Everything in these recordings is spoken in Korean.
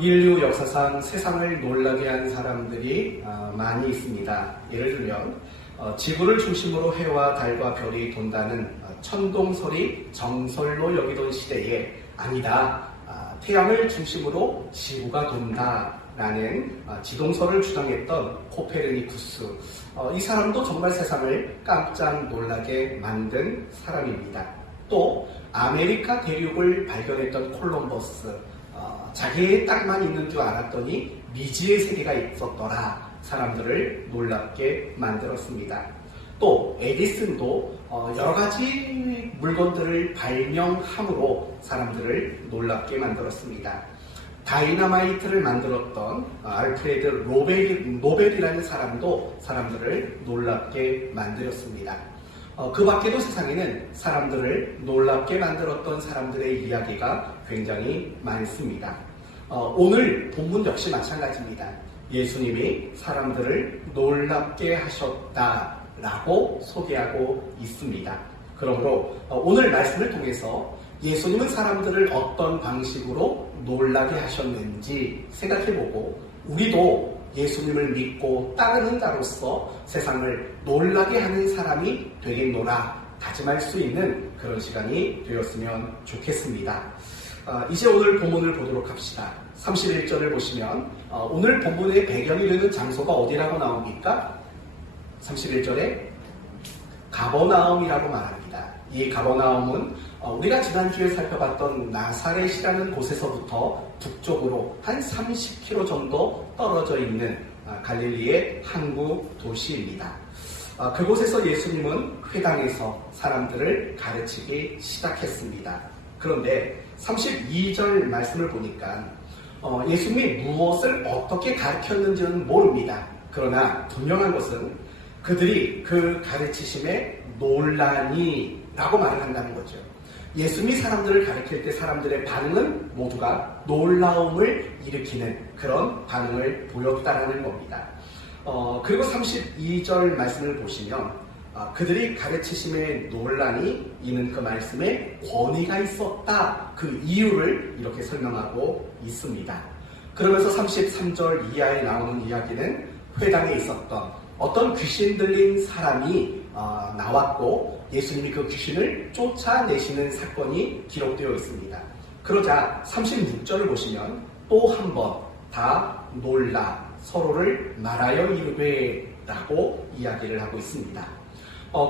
인류 역사상 세상을 놀라게 한 사람들이 많이 있습니다. 예를 들면 지구를 중심으로 해와 달과 별이 돈다는 천동설이 정설로 여기던 시대에 아니다, 태양을 중심으로 지구가 돈다라는 지동설을 주장했던 코페르니쿠스, 이 사람도 정말 세상을 깜짝 놀라게 만든 사람입니다. 또 아메리카 대륙을 발견했던 콜럼버스, 자기의 땅만 있는 줄 알았더니 미지의 세계가 있었더라, 사람들을 놀랍게 만들었습니다. 또 에디슨도 여러 가지 물건들을 발명함으로 사람들을 놀랍게 만들었습니다. 다이너마이트를 만들었던 알프레드 노벨이라는 사람도 사람들을 놀랍게 만들었습니다. 그 밖에도 세상에는 사람들을 놀랍게 만들었던 사람들의 이야기가 굉장히 많습니다. 오늘 본문 역시 마찬가지입니다. 예수님이 사람들을 놀랍게 하셨다라고 소개하고 있습니다. 그러므로 오늘 말씀을 통해서 예수님은 사람들을 어떤 방식으로 놀라게 하셨는지 생각해보고, 우리도 예수님을 믿고 따르는 자로서 세상을 놀라게 하는 사람이 되겠노라 다짐할 수 있는 그런 시간이 되었으면 좋겠습니다. 이제 오늘 본문을 보도록 합시다. 31절을 보시면 오늘 본문의 배경이 되는 장소가 어디라고 나옵니까? 31절에 가버나움이라고 말합니다. 이 가버나움은 우리가 지난주에 살펴봤던 나사렛이라는 곳에서부터 북쪽으로 한 30km 정도 떨어져 있는 갈릴리의 항구 도시입니다. 그곳에서 예수님은 회당에서 사람들을 가르치기 시작했습니다. 그런데 32절 말씀을 보니까 예수님이 무엇을 어떻게 가르쳤는지는 모릅니다. 그러나 분명한 것은 그들이 그 가르치심에 놀라니 라고 말을 한다는 거죠. 예수님이 사람들을 가르칠 때 사람들의 반응은 모두가 놀라움을 일으키는 그런 반응을 보였다라는 겁니다. 그리고 32절 말씀을 보시면 그들이 가르치심에 놀라니 이는 그 말씀에 권위가 있었다, 그 이유를 이렇게 설명하고 있습니다. 그러면서 33절 이하에 나오는 이야기는 회당에 있었던 어떤 귀신 들린 사람이 나왔고 예수님이 그 귀신을 쫓아내시는 사건이 기록되어 있습니다. 그러자 36절을 보시면 또 한 번 다 놀라 서로를 말하여 이르되 라고 이야기를 하고 있습니다.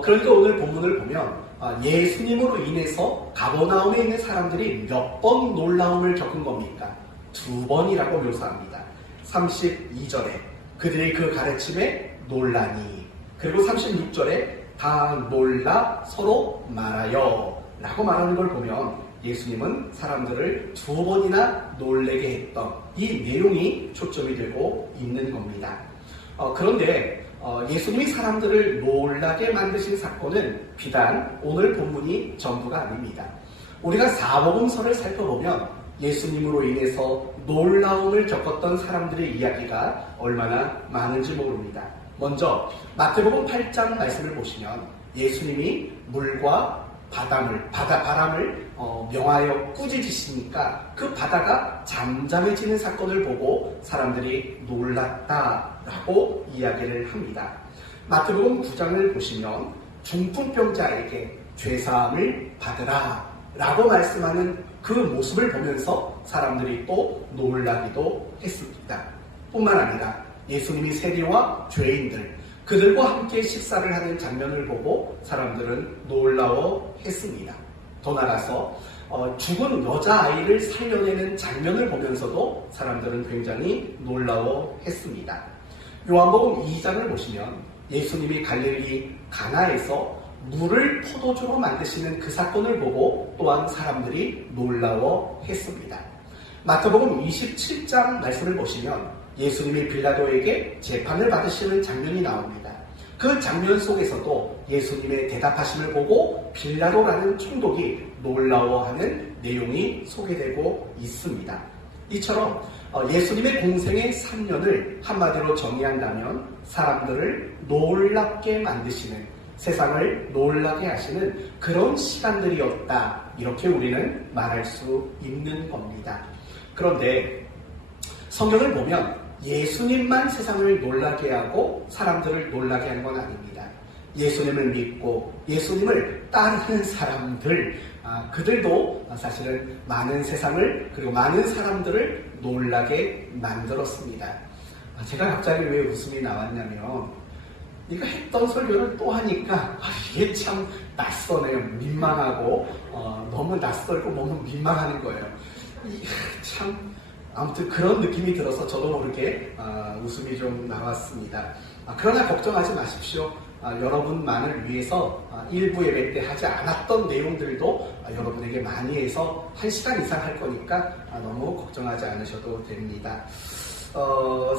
그러니까 오늘 본문을 보면 예수님으로 인해서 가버나움에 있는 사람들이 몇 번 놀라움을 겪은 겁니까? 2번이라고 묘사합니다. 32절에 그들이 그 가르침에 놀라니, 그리고 36절에 다 놀라 서로 말하여 라고 말하는 걸 보면 예수님은 사람들을 2번이나 놀래게 했던 이 내용이 초점이 되고 있는 겁니다. 그런데 예수님이 사람들을 놀라게 만드신 사건은 비단 오늘 본문이 전부가 아닙니다. 우리가 사복음서를 살펴보면 예수님으로 인해서 놀라움을 겪었던 사람들의 이야기가 얼마나 많은지 모릅니다. 먼저 마태복음 8장 말씀을 보시면 예수님이 물과 바람을 명하여 꾸짖으시니까 그 바다가 잠잠해지는 사건을 보고 사람들이 놀랐다라고 이야기를 합니다. 마태복음 9장을 보시면 중풍병자에게 죄사함을 받으라 라고 말씀하는 그 모습을 보면서 사람들이 또 놀라기도 했습니다. 뿐만 아니라 예수님이 세리와 죄인들, 그들과 함께 식사를 하는 장면을 보고 사람들은 놀라워했습니다. 더 나아가서 죽은 여자아이를 살려내는 장면을 보면서도 사람들은 굉장히 놀라워했습니다. 요한복음 2장을 보시면 예수님이 갈릴리 가나에서 물을 포도주로 만드시는 그 사건을 보고 또한 사람들이 놀라워했습니다. 마태복음 27장 말씀을 보시면 예수님이 빌라도에게 재판을 받으시는 장면이 나옵니다. 그 장면 속에서도 예수님의 대답하심을 보고 빌라도라는 총독이 놀라워하는 내용이 소개되고 있습니다. 이처럼 예수님의 공생의 3년을 한마디로 정의한다면 사람들을 놀랍게 만드시는, 세상을 놀라게 하시는 그런 시간들이었다, 이렇게 우리는 말할 수 있는 겁니다. 그런데 성경을 보면 예수님만 세상을 놀라게 하고 사람들을 놀라게 하는 건 아닙니다. 예수님을 믿고 예수님을 따르는 사람들, 그들도 사실은 많은 세상을 그리고 많은 사람들을 놀라게 만들었습니다. 제가 갑자기 왜 웃음이 나왔냐면 네가 했던 설교를 또 하니까 이게 참 낯서네요. 민망하고 너무 낯설고 너무 민망하는 거예요. 참 아무튼 그런 느낌이 들어서 저도 모르게 웃음이 좀 나왔습니다. 그러나 걱정하지 마십시오. 여러분만을 위해서 일부 예배 때 하지 않았던 내용들도 여러분에게 많이 해서 1시간 이상 할 거니까 너무 걱정하지 않으셔도 됩니다.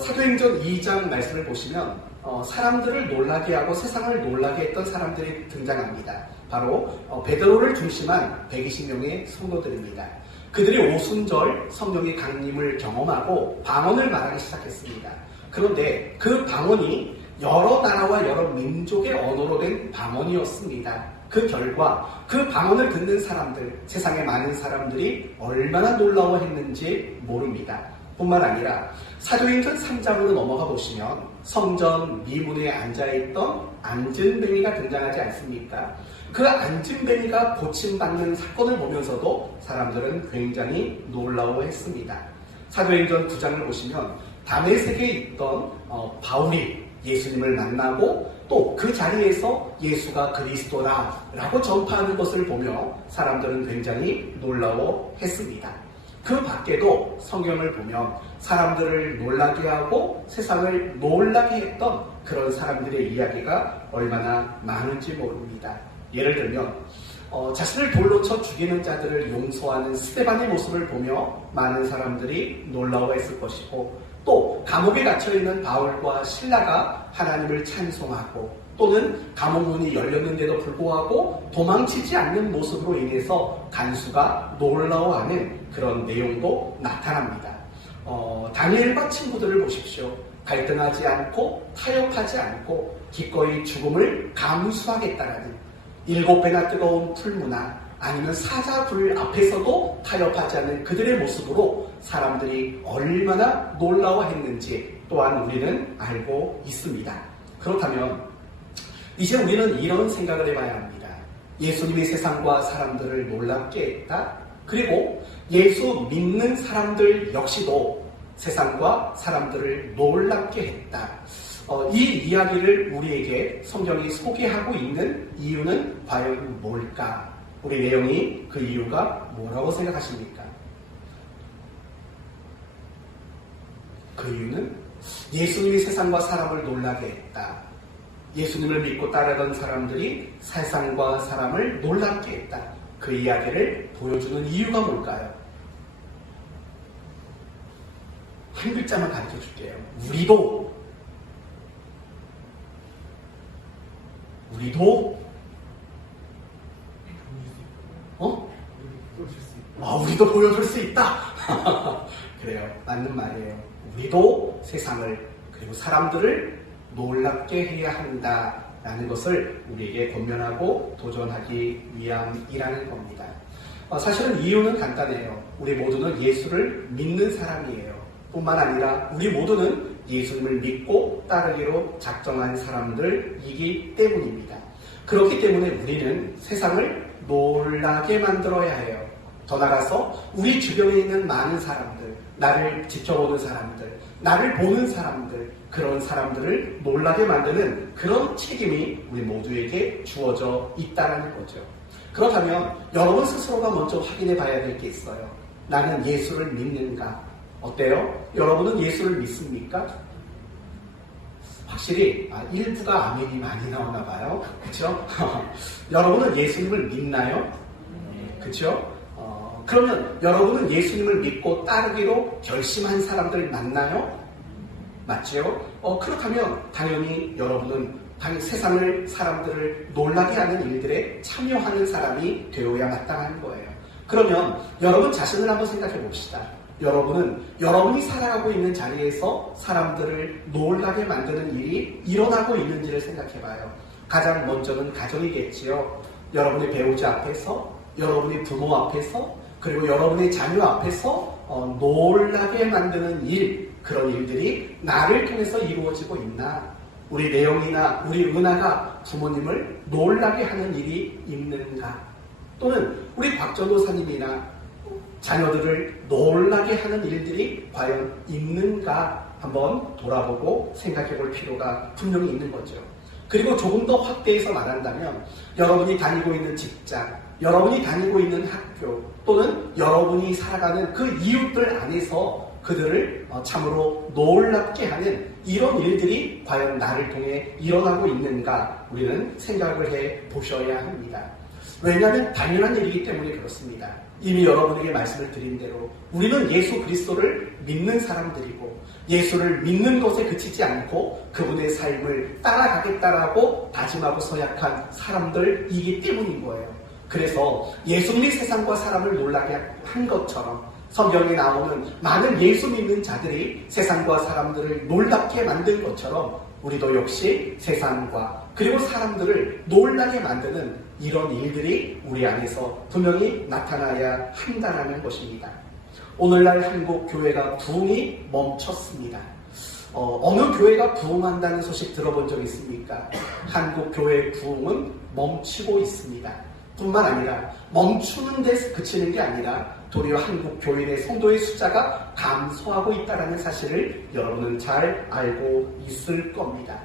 사도행전 2장 말씀을 보시면 사람들을 놀라게 하고 세상을 놀라게 했던 사람들이 등장합니다. 바로 베드로를 중심한 120명의 성도들입니다. 그들이 오순절 성령의 강림을 경험하고 방언을 말하기 시작했습니다. 그런데 그 방언이 여러 나라와 여러 민족의 언어로 된 방언이었습니다. 그 결과 그 방언을 듣는 사람들, 세상의 많은 사람들이 얼마나 놀라워했는지 모릅니다. 뿐만 아니라 사도행전 3장으로 넘어가 보시면 성전 미문에 앉아있던 안진뱅이가 등장하지 않습니까? 그 안진뱅이가 고침받는 사건을 보면서도 사람들은 굉장히 놀라워했습니다. 사도행전 9장을 보시면 다메섹에 있던 바울이 예수님을 만나고 또 그 자리에서 예수가 그리스도라라고 전파하는 것을 보며 사람들은 굉장히 놀라워했습니다. 그 밖에도 성경을 보면 사람들을 놀라게 하고 세상을 놀라게 했던 그런 사람들의 이야기가 얼마나 많은지 모릅니다. 예를 들면 자신을 돌로 쳐 죽이는 자들을 용서하는 스데반의 모습을 보며 많은 사람들이 놀라워했을 것이고, 또 감옥에 갇혀있는 바울과 실라가 하나님을 찬송하고 또는 감옥 문이 열렸는데도 불구하고 도망치지 않는 모습으로 인해서 간수가 놀라워하는 그런 내용도 나타납니다. 다니엘과 친구들을 보십시오. 갈등하지 않고 타협하지 않고 기꺼이 죽음을 감수하겠다라는 7배나 뜨거운 풀무나 아니면 사자불 앞에서도 타협하지 않는 그들의 모습으로 사람들이 얼마나 놀라워했는지 또한 우리는 알고 있습니다. 그렇다면 이제 우리는 이런 생각을 해봐야 합니다. 예수님이 세상과 사람들을 놀랍게 했다. 그리고 예수 믿는 사람들 역시도 세상과 사람들을 놀랍게 했다. 이 이야기를 우리에게 성경이 소개하고 있는 이유는 과연 뭘까? 우리 내용이 그 이유가 뭐라고 생각하십니까? 그 이유는 예수님이 세상과 사람을 놀라게 했다. 예수님을 믿고 따르던 사람들이 세상과 사람을 놀랍게 했다. 그 이야기를 보여주는 이유가 뭘까요? 한 글자만 가르쳐 줄게요. 우리도 우리도 보여줄 수 있다. 그래요. 맞는 말이에요. 우리도 세상을 그리고 사람들을 놀랍게 해야 한다라는 것을 우리에게 권면하고 도전하기 위함이라는 겁니다. 사실은 이유는 간단해요. 우리 모두는 예수를 믿는 사람이에요. 뿐만 아니라 우리 모두는 예수님을 믿고 따르기로 작정한 사람들이기 때문입니다. 그렇기 때문에 우리는 세상을 놀라게 만들어야 해요. 더 나아가서 우리 주변에 있는 많은 사람들, 나를 지켜보는 사람들, 나를 보는 사람들, 그런 사람들을 놀라게 만드는 그런 책임이 우리 모두에게 주어져 있다는 거죠. 그렇다면 여러분 스스로가 먼저 확인해 봐야 될 게 있어요. 나는 예수를 믿는가? 어때요? 여러분은 예수를 믿습니까? 확실히 일부가 아멘이 많이 나오나 봐요. 그렇죠? 여러분은 예수님을 믿나요? 그렇죠? 그러면 여러분은 예수님을 믿고 따르기로 결심한 사람들 맞나요? 맞죠? 그렇다면 당연히 여러분은 세상을 사람들을 놀라게 하는 일들에 참여하는 사람이 되어야 마땅한 거예요. 그러면 여러분 자신을 한번 생각해 봅시다. 여러분은 여러분이 살아가고 있는 자리에서 사람들을 놀라게 만드는 일이 일어나고 있는지를 생각해 봐요. 가장 먼저는 가정이겠지요. 여러분의 배우자 앞에서, 여러분의 부모 앞에서, 그리고 여러분의 자녀 앞에서 놀라게 만드는 일, 그런 일들이 나를 통해서 이루어지고 있나? 우리 내용이나 우리 은하가 부모님을 놀라게 하는 일이 있는가? 또는 우리 박 전도사님이나 자녀들을 놀라게 하는 일들이 과연 있는가? 한번 돌아보고 생각해 볼 필요가 분명히 있는 거죠. 그리고 조금 더 확대해서 말한다면 여러분이 다니고 있는 직장, 여러분이 다니고 있는 학교, 또는 여러분이 살아가는 그 이웃들 안에서 그들을 참으로 놀랍게 하는 이런 일들이 과연 나를 통해 일어나고 있는가 우리는 생각을 해 보셔야 합니다. 왜냐하면 당연한 일이기 때문에 그렇습니다. 이미 여러분에게 말씀을 드린 대로 우리는 예수 그리스도를 믿는 사람들이고 예수를 믿는 것에 그치지 않고 그분의 삶을 따라가겠다라고 다짐하고 서약한 사람들이기 때문인 거예요. 그래서 예수님이 세상과 사람을 놀라게 한 것처럼 성경에 나오는 많은 예수 믿는 자들이 세상과 사람들을 놀랍게 만든 것처럼 우리도 역시 세상과 그리고 사람들을 놀라게 만드는 이런 일들이 우리 안에서 분명히 나타나야 한다는 것입니다. 오늘날 한국 교회가 부흥이 멈췄습니다. 어느 교회가 부흥한다는 소식 들어본 적 있습니까? 한국 교회의 부흥은 멈추고 있습니다. 뿐만 아니라 멈추는 데 그치는 게 아니라 도리어 한국 교인의 성도의 숫자가 감소하고 있다는 사실을 여러분은 잘 알고 있을 겁니다.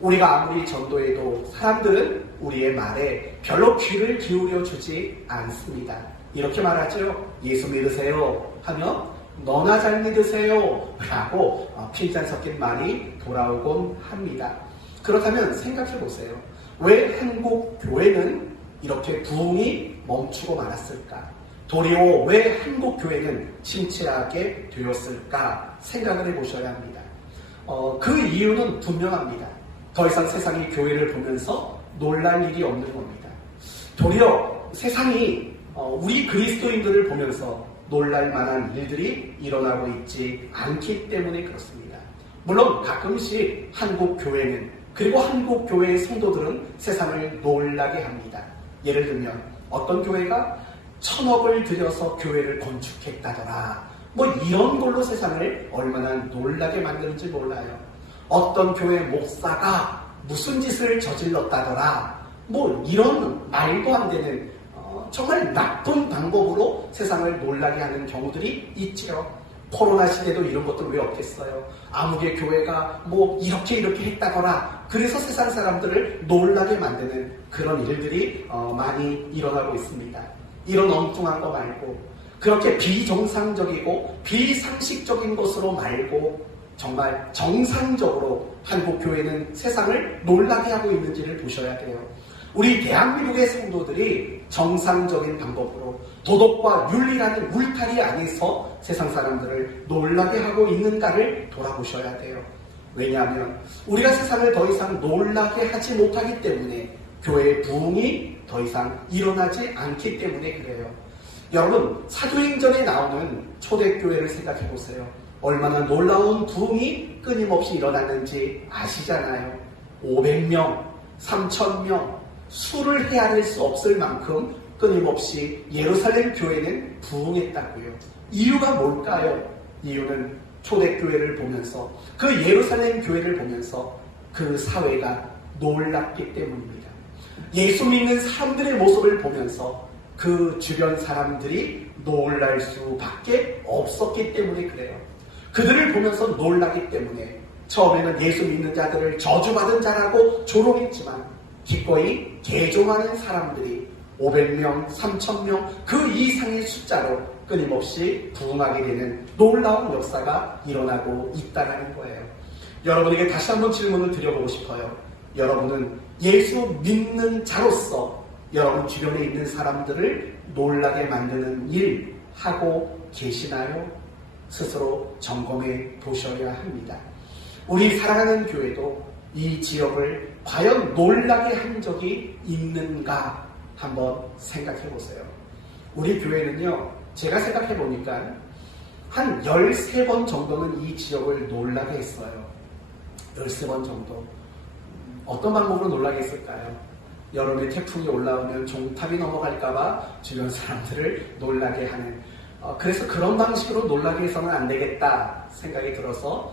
우리가 아무리 전도해도 사람들은 우리의 말에 별로 귀를 기울여 주지 않습니다. 이렇게 말하죠. 예수 믿으세요 하면 너나 잘 믿으세요 라고 핀잔 섞인 말이 돌아오곤 합니다. 그렇다면 생각해 보세요. 왜 한국 교회는 이렇게 부흥이 멈추고 말았을까? 도리어 왜 한국 교회는 침체하게 되었을까? 생각을 해보셔야 합니다. 그 이유는 분명합니다. 더 이상 세상이 교회를 보면서 놀랄 일이 없는 겁니다. 도리어 세상이 우리 그리스도인들을 보면서 놀랄 만한 일들이 일어나고 있지 않기 때문에 그렇습니다. 물론 가끔씩 한국 교회는 그리고 한국 교회의 성도들은 세상을 놀라게 합니다. 예를 들면 어떤 교회가 1,000억을 들여서 교회를 건축했다더라. 뭐 이런 걸로 세상을 얼마나 놀라게 만드는지 몰라요. 어떤 교회 목사가 무슨 짓을 저질렀다더라. 뭐 이런 말도 안 되는 정말 나쁜 방법으로 세상을 놀라게 하는 경우들이 있지요. 코로나 시대도 이런 것들 왜 없겠어요. 아무개 교회가 뭐 이렇게 했다더라. 그래서 세상 사람들을 놀라게 만드는 그런 일들이 많이 일어나고 있습니다. 이런 엉뚱한 거 말고 그렇게 비정상적이고 비상식적인 것으로 말고 정말 정상적으로 한국 교회는 세상을 놀라게 하고 있는지를 보셔야 돼요. 우리 대한민국의 성도들이 정상적인 방법으로 도덕과 윤리라는 울타리 안에서 세상 사람들을 놀라게 하고 있는가를 돌아보셔야 돼요. 왜냐하면 우리가 세상을 더 이상 놀라게 하지 못하기 때문에 교회의 부흥이 더 이상 일어나지 않기 때문에 그래요. 여러분, 사도행전에 나오는 초대교회를 생각해 보세요. 얼마나 놀라운 부흥이 끊임없이 일어났는지 아시잖아요. 500명, 3,000명, 수를 헤아릴 수 없을 만큼 끊임없이 예루살렘 교회는 부흥했다고요. 이유가 뭘까요? 이유는 초대교회를 보면서 그 예루살렘 교회를 보면서 그 사회가 놀랍기 때문입니다. 예수 믿는 사람들의 모습을 보면서 그 주변 사람들이 놀랄 수밖에 없었기 때문에 그래요. 그들을 보면서 놀라기 때문에 처음에는 예수 믿는 자들을 저주받은 자라고 조롱했지만 기꺼이 개종하는 사람들이 500명, 3,000명 그 이상의 숫자로 끊임없이 부흥하게 되는 놀라운 역사가 일어나고 있다는 거예요. 여러분에게 다시 한번 질문을 드려보고 싶어요. 여러분은 예수 믿는 자로서 여러분 주변에 있는 사람들을 놀라게 만드는 일 하고 계시나요? 스스로 점검해 보셔야 합니다. 우리 사랑하는 교회도 이 지역을 과연 놀라게 한 적이 있는가 한번 생각해 보세요. 우리 교회는요, 제가 생각해 보니까 한 13번 정도는 이 지역을 놀라게 했어요. 13번 정도. 어떤 방법으로 놀라게 했을까요? 여름에 태풍이 올라오면 종탑이 넘어갈까봐 주변 사람들을 놀라게 하는 그래서 그런 방식으로 놀라게 해서는 안 되겠다 생각이 들어서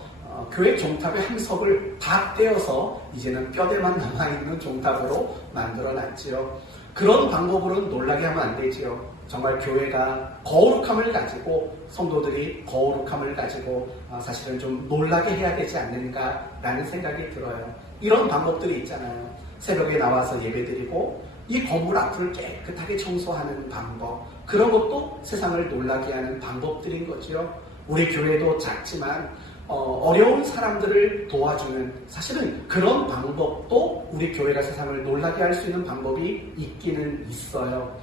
교회 종탑의 함석을 다 떼어서 이제는 뼈대만 남아있는 종탑으로 만들어놨지요. 그런 방법으로는 놀라게 하면 안 되지요. 정말 교회가 거룩함을 가지고 성도들이 거룩함을 가지고 사실은 좀 놀라게 해야 되지 않는가라는 생각이 들어요. 이런 방법들이 있잖아요. 새벽에 나와서 예배드리고 이 건물 앞을 깨끗하게 청소하는 방법, 그런 것도 세상을 놀라게 하는 방법들인 거죠. 우리 교회도 작지만 어려운 사람들을 도와주는, 사실은 그런 방법도 우리 교회가 세상을 놀라게 할 수 있는 방법이 있기는 있어요.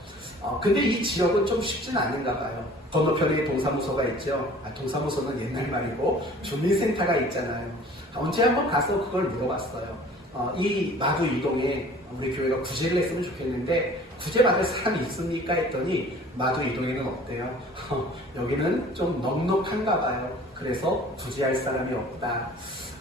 근데 이 지역은 좀 쉽진 않은가 봐요. 건너편에 동사무소가 있죠. 동사무소는 옛날 말이고 주민센터가 있잖아요. 언제 한번 가서 그걸 물어봤어요. 이 마두 이동에 우리 교회가 구제를 했으면 좋겠는데 구제 받을 사람이 있습니까? 했더니 마두 이동에는 없대요. 여기는 좀 넉넉한가 봐요. 그래서 구제할 사람이 없다.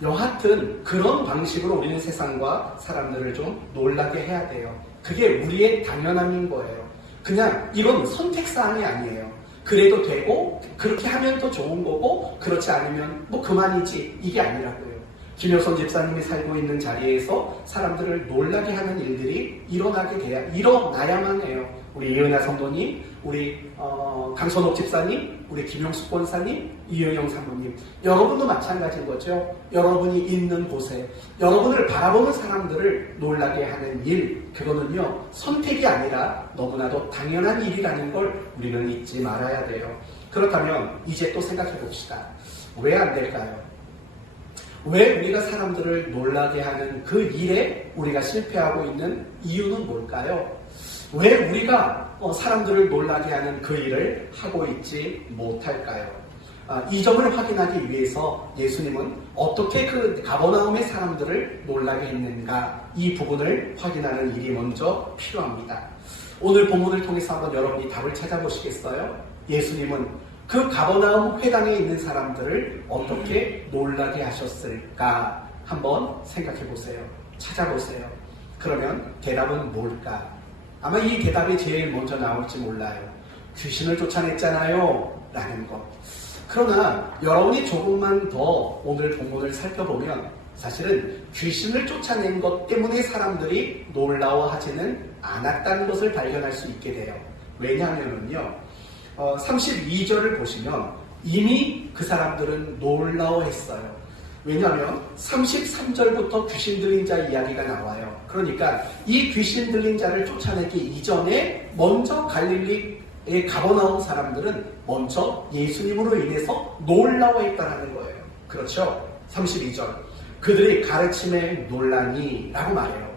여하튼 그런 방식으로 우리는 세상과 사람들을 좀 놀라게 해야 돼요. 그게 우리의 당연함인 거예요. 그냥 이건 선택사항이 아니에요. 그래도 되고 그렇게 하면 더 좋은 거고 그렇지 않으면 뭐 그만이지, 이게 아니라고요. 김효선 집사님이 살고 있는 자리에서 사람들을 놀라게 하는 일들이 일어나야만 해요. 우리 이은하 성도님, 우리 강선옥 집사님, 우리 김용숙 권사님, 이은영 사모님, 여러분도 마찬가지인 거죠. 여러분이 있는 곳에 여러분을 바라보는 사람들을 놀라게 하는 일, 그거는요 선택이 아니라 너무나도 당연한 일이라는 걸 우리는 잊지 말아야 돼요. 그렇다면 이제 또 생각해 봅시다. 왜 안 될까요? 왜 우리가 사람들을 놀라게 하는 그 일에 우리가 실패하고 있는 이유는 뭘까요? 왜 우리가 사람들을 놀라게 하는 그 일을 하고 있지 못할까요? 이 점을 확인하기 위해서 예수님은 어떻게 그 가버나움의 사람들을 놀라게 했는가, 이 부분을 확인하는 일이 먼저 필요합니다. 오늘 본문을 통해서 한번 여러분이 답을 찾아보시겠어요? 예수님은 그 가버나움 회당에 있는 사람들을 어떻게 놀라게 하셨을까 한번 생각해 보세요. 찾아보세요. 그러면 대답은 뭘까? 아마 이 대답이 제일 먼저 나올지 몰라요. 귀신을 쫓아냈잖아요 라는 것. 그러나 여러분이 조금만 더 오늘 본문을 살펴보면 사실은 귀신을 쫓아낸 것 때문에 사람들이 놀라워하지는 않았다는 것을 발견할 수 있게 돼요. 왜냐하면요 32절을 보시면 이미 그 사람들은 놀라워했어요. 왜냐하면 33절부터 귀신 들린 자 이야기가 나와요. 그러니까 이 귀신 들린 자를 쫓아내기 이전에 먼저 갈릴리에 가버나움 사람들은 먼저 예수님으로 인해서 놀라워했다는 거예요. 그렇죠? 32절 그들의 가르침에 놀라니 라고 말해요.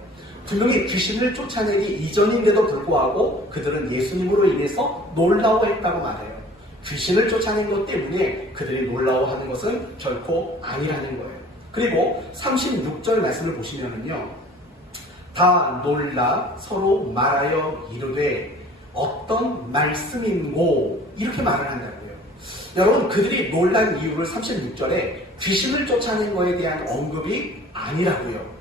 분명히 귀신을 쫓아내기 이전인데도 불구하고 그들은 예수님으로 인해서 놀라워했다고 말해요. 귀신을 쫓아낸 것 때문에 그들이 놀라워하는 것은 결코 아니라는 거예요. 그리고 36절 말씀을 보시면은요, 다 놀라 서로 말하여 이르되 어떤 말씀인고 이렇게 말을 한다고요. 여러분, 그들이 놀란 이유를 36절에 귀신을 쫓아낸 거에 대한 언급이 아니라고요.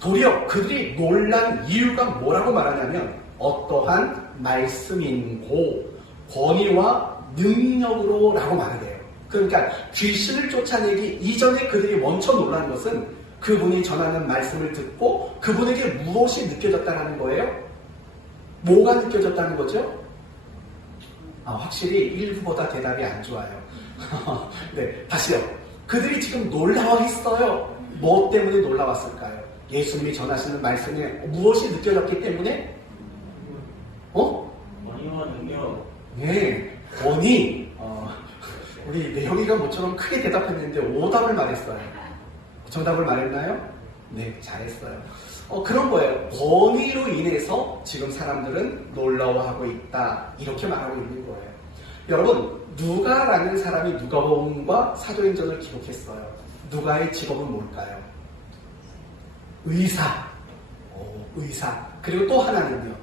도리어 그들이 놀란 이유가 뭐라고 말하냐면 어떠한 말씀인고 권위와 능력으로 라고 말을 해요. 그러니까 귀신을 쫓아내기 이전에 그들이 먼저 놀란 것은 그분이 전하는 말씀을 듣고 그분에게 무엇이 느껴졌다는 거예요? 뭐가 느껴졌다는 거죠? 확실히 일부보다 대답이 안 좋아요. 네, 다시요. 그들이 지금 놀라워했어요. 뭐 때문에 놀라웠을까요? 예수님이 전하시는 말씀에 무엇이 느껴졌기 때문에? 권위와 능력. 네, 권위. 우리 내영이가 모처럼 크게 대답했는데 오답을 말했어요. 정답을 말했나요? 네, 잘했어요. 그런 거예요. 권위로 인해서 지금 사람들은 놀라워하고 있다. 이렇게 말하고 있는 거예요. 여러분, 누가라는 사람이 누가복음과 사도행전을 기록했어요. 누가의 직업은 뭘까요? 의사. 의사. 그리고 또 하나는요.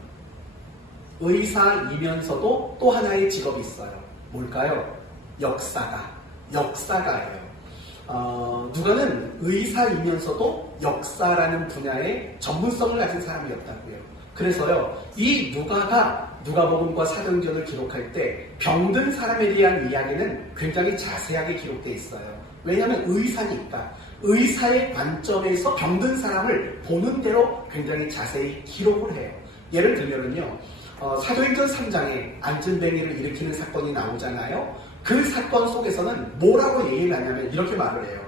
의사이면서도 또 하나의 직업이 있어요. 뭘까요? 역사가예요. 누가는 의사이면서도 역사라는 분야의 전문성을 가진 사람이었다고요. 그래서요, 이 누가가 누가복음과 사도행전을 기록할 때 병든 사람에 대한 이야기는 굉장히 자세하게 기록되어 있어요. 왜냐하면 의사니까 의사의 관점에서 병든 사람을 보는 대로 굉장히 자세히 기록을 해요. 예를 들면은요, 사도행전 3장에 안진뱅이를 일으키는 사건이 나오잖아요. 그 사건 속에서는 뭐라고 얘기를 하냐면 이렇게 말을 해요.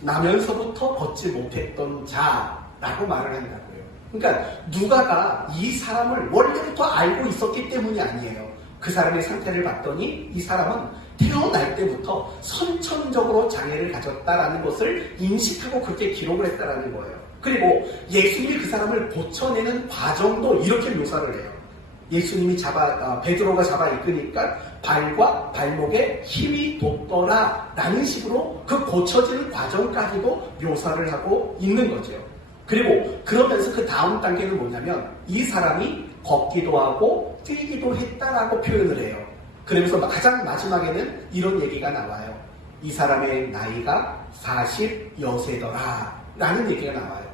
나면서부터 걷지 못했던 자라고 말을 한다고요. 그러니까 누가가 이 사람을 원래부터 알고 있었기 때문이 아니에요. 그 사람의 상태를 봤더니 이 사람은 태어날 때부터 선천적으로 장애를 가졌다라는 것을 인식하고 그렇게 기록을 했다라는 거예요. 그리고 예수님이 그 사람을 고쳐내는 과정도 이렇게 묘사를 해요. 예수님이 베드로가 잡아 이끄니까 발과 발목에 힘이 돋더라 라는 식으로 그 고쳐지는 과정까지도 묘사를 하고 있는 거죠. 그리고 그러면서 그 다음 단계는 뭐냐면 이 사람이 걷기도 하고 뛰기도 했다라고 표현을 해요. 그러면서 가장 마지막에는 이런 얘기가 나와요. 이 사람의 나이가 40여세더라 라는 얘기가 나와요.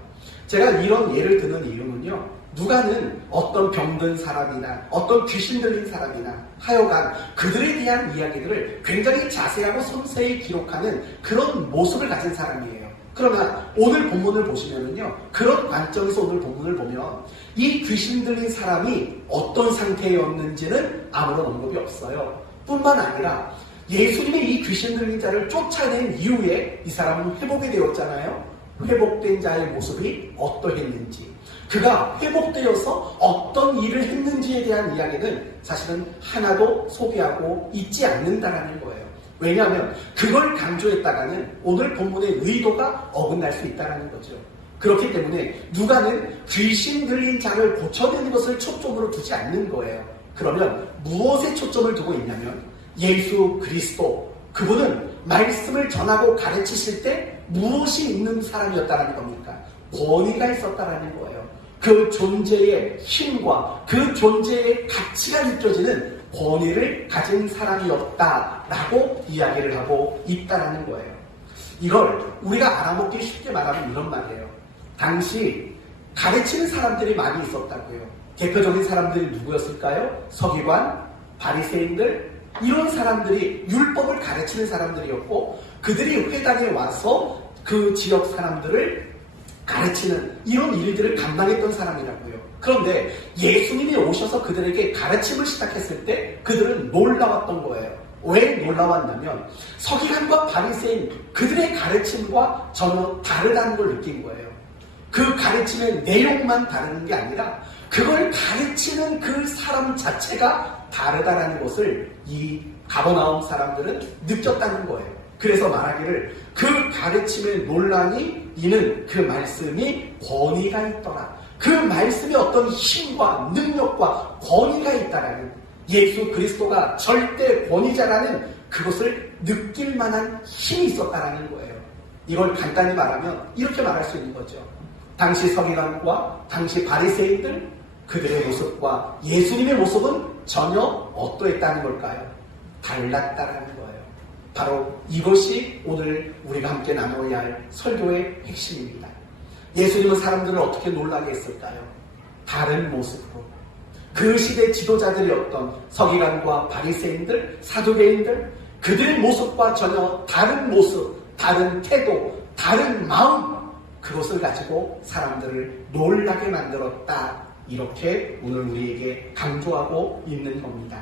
제가 이런 예를 드는 이유는요, 누가는 어떤 병든 사람이나 어떤 귀신 들린 사람이나 하여간 그들에 대한 이야기들을 굉장히 자세하고 섬세히 기록하는 그런 모습을 가진 사람이에요. 그러나 오늘 본문을 보시면은요, 그런 관점에서 오늘 본문을 보면 이 귀신 들린 사람이 어떤 상태였는지는 아무런 언급이 없어요. 뿐만 아니라 예수님의 이 귀신 들린 자를 쫓아낸 이후에 이 사람은 회복이 되었잖아요. 회복된 자의 모습이 어떠했는지, 그가 회복되어서 어떤 일을 했는지에 대한 이야기는 사실은 하나도 소개하고 있지 않는다라는 거예요. 왜냐하면 그걸 강조했다가는 오늘 본문의 의도가 어긋날 수 있다는 거죠. 그렇기 때문에 누가는 귀신 들린 자를 고쳐내는 것을 초점으로 두지 않는 거예요. 그러면 무엇에 초점을 두고 있냐면 예수 그리스도, 그분은 말씀을 전하고 가르치실 때 무엇이 있는 사람이었다는 겁니까? 권위가 있었다는 거예요. 그 존재의 힘과 그 존재의 가치가 느껴지는 권위를 가진 사람이었다라고 이야기를 하고 있다는 거예요. 이걸 우리가 알아먹기 쉽게 말하면 이런 말이에요. 당시 가르치는 사람들이 많이 있었다고요. 대표적인 사람들이 누구였을까요? 서기관, 바리새인들, 이런 사람들이 율법을 가르치는 사람들이었고, 그들이 회당에 와서 그 지역 사람들을 가르치는 이런 일들을 감당했던 사람이라고요. 그런데 예수님이 오셔서 그들에게 가르침을 시작했을 때 그들은 놀라웠던 거예요. 왜 놀라웠냐면 서기관과 바리새인, 그들의 가르침과 전혀 다르다는 걸 느낀 거예요. 그 가르침의 내용만 다른 게 아니라 그걸 가르치는 그 사람 자체가 다르다라는 것을 이 가버나움 사람들은 느꼈다는 거예요. 그래서 말하기를 그 가르침의 논란이 이는 그 말씀이 권위가 있더라. 그 말씀에 어떤 힘과 능력과 권위가 있다라는, 예수 그리스도가 절대 권위자라는 그것을 느낄 만한 힘이 있었다라는 거예요. 이걸 간단히 말하면 이렇게 말할 수 있는 거죠. 당시 서기관과 당시 바리새인들, 그들의 모습과 예수님의 모습은 전혀 어떠했다는 걸까요? 달랐다라는 거예요. 바로 이것이 오늘 우리가 함께 나눠야 할 설교의 핵심입니다. 예수님은 사람들을 어떻게 놀라게 했을까요? 다른 모습으로. 그 시대 지도자들이었던 서기관과 바리새인들, 사두개인들, 그들의 모습과 전혀 다른 모습, 다른 태도, 다른 마음, 그것을 가지고 사람들을 놀라게 만들었다. 이렇게 오늘 우리에게 강조하고 있는 겁니다.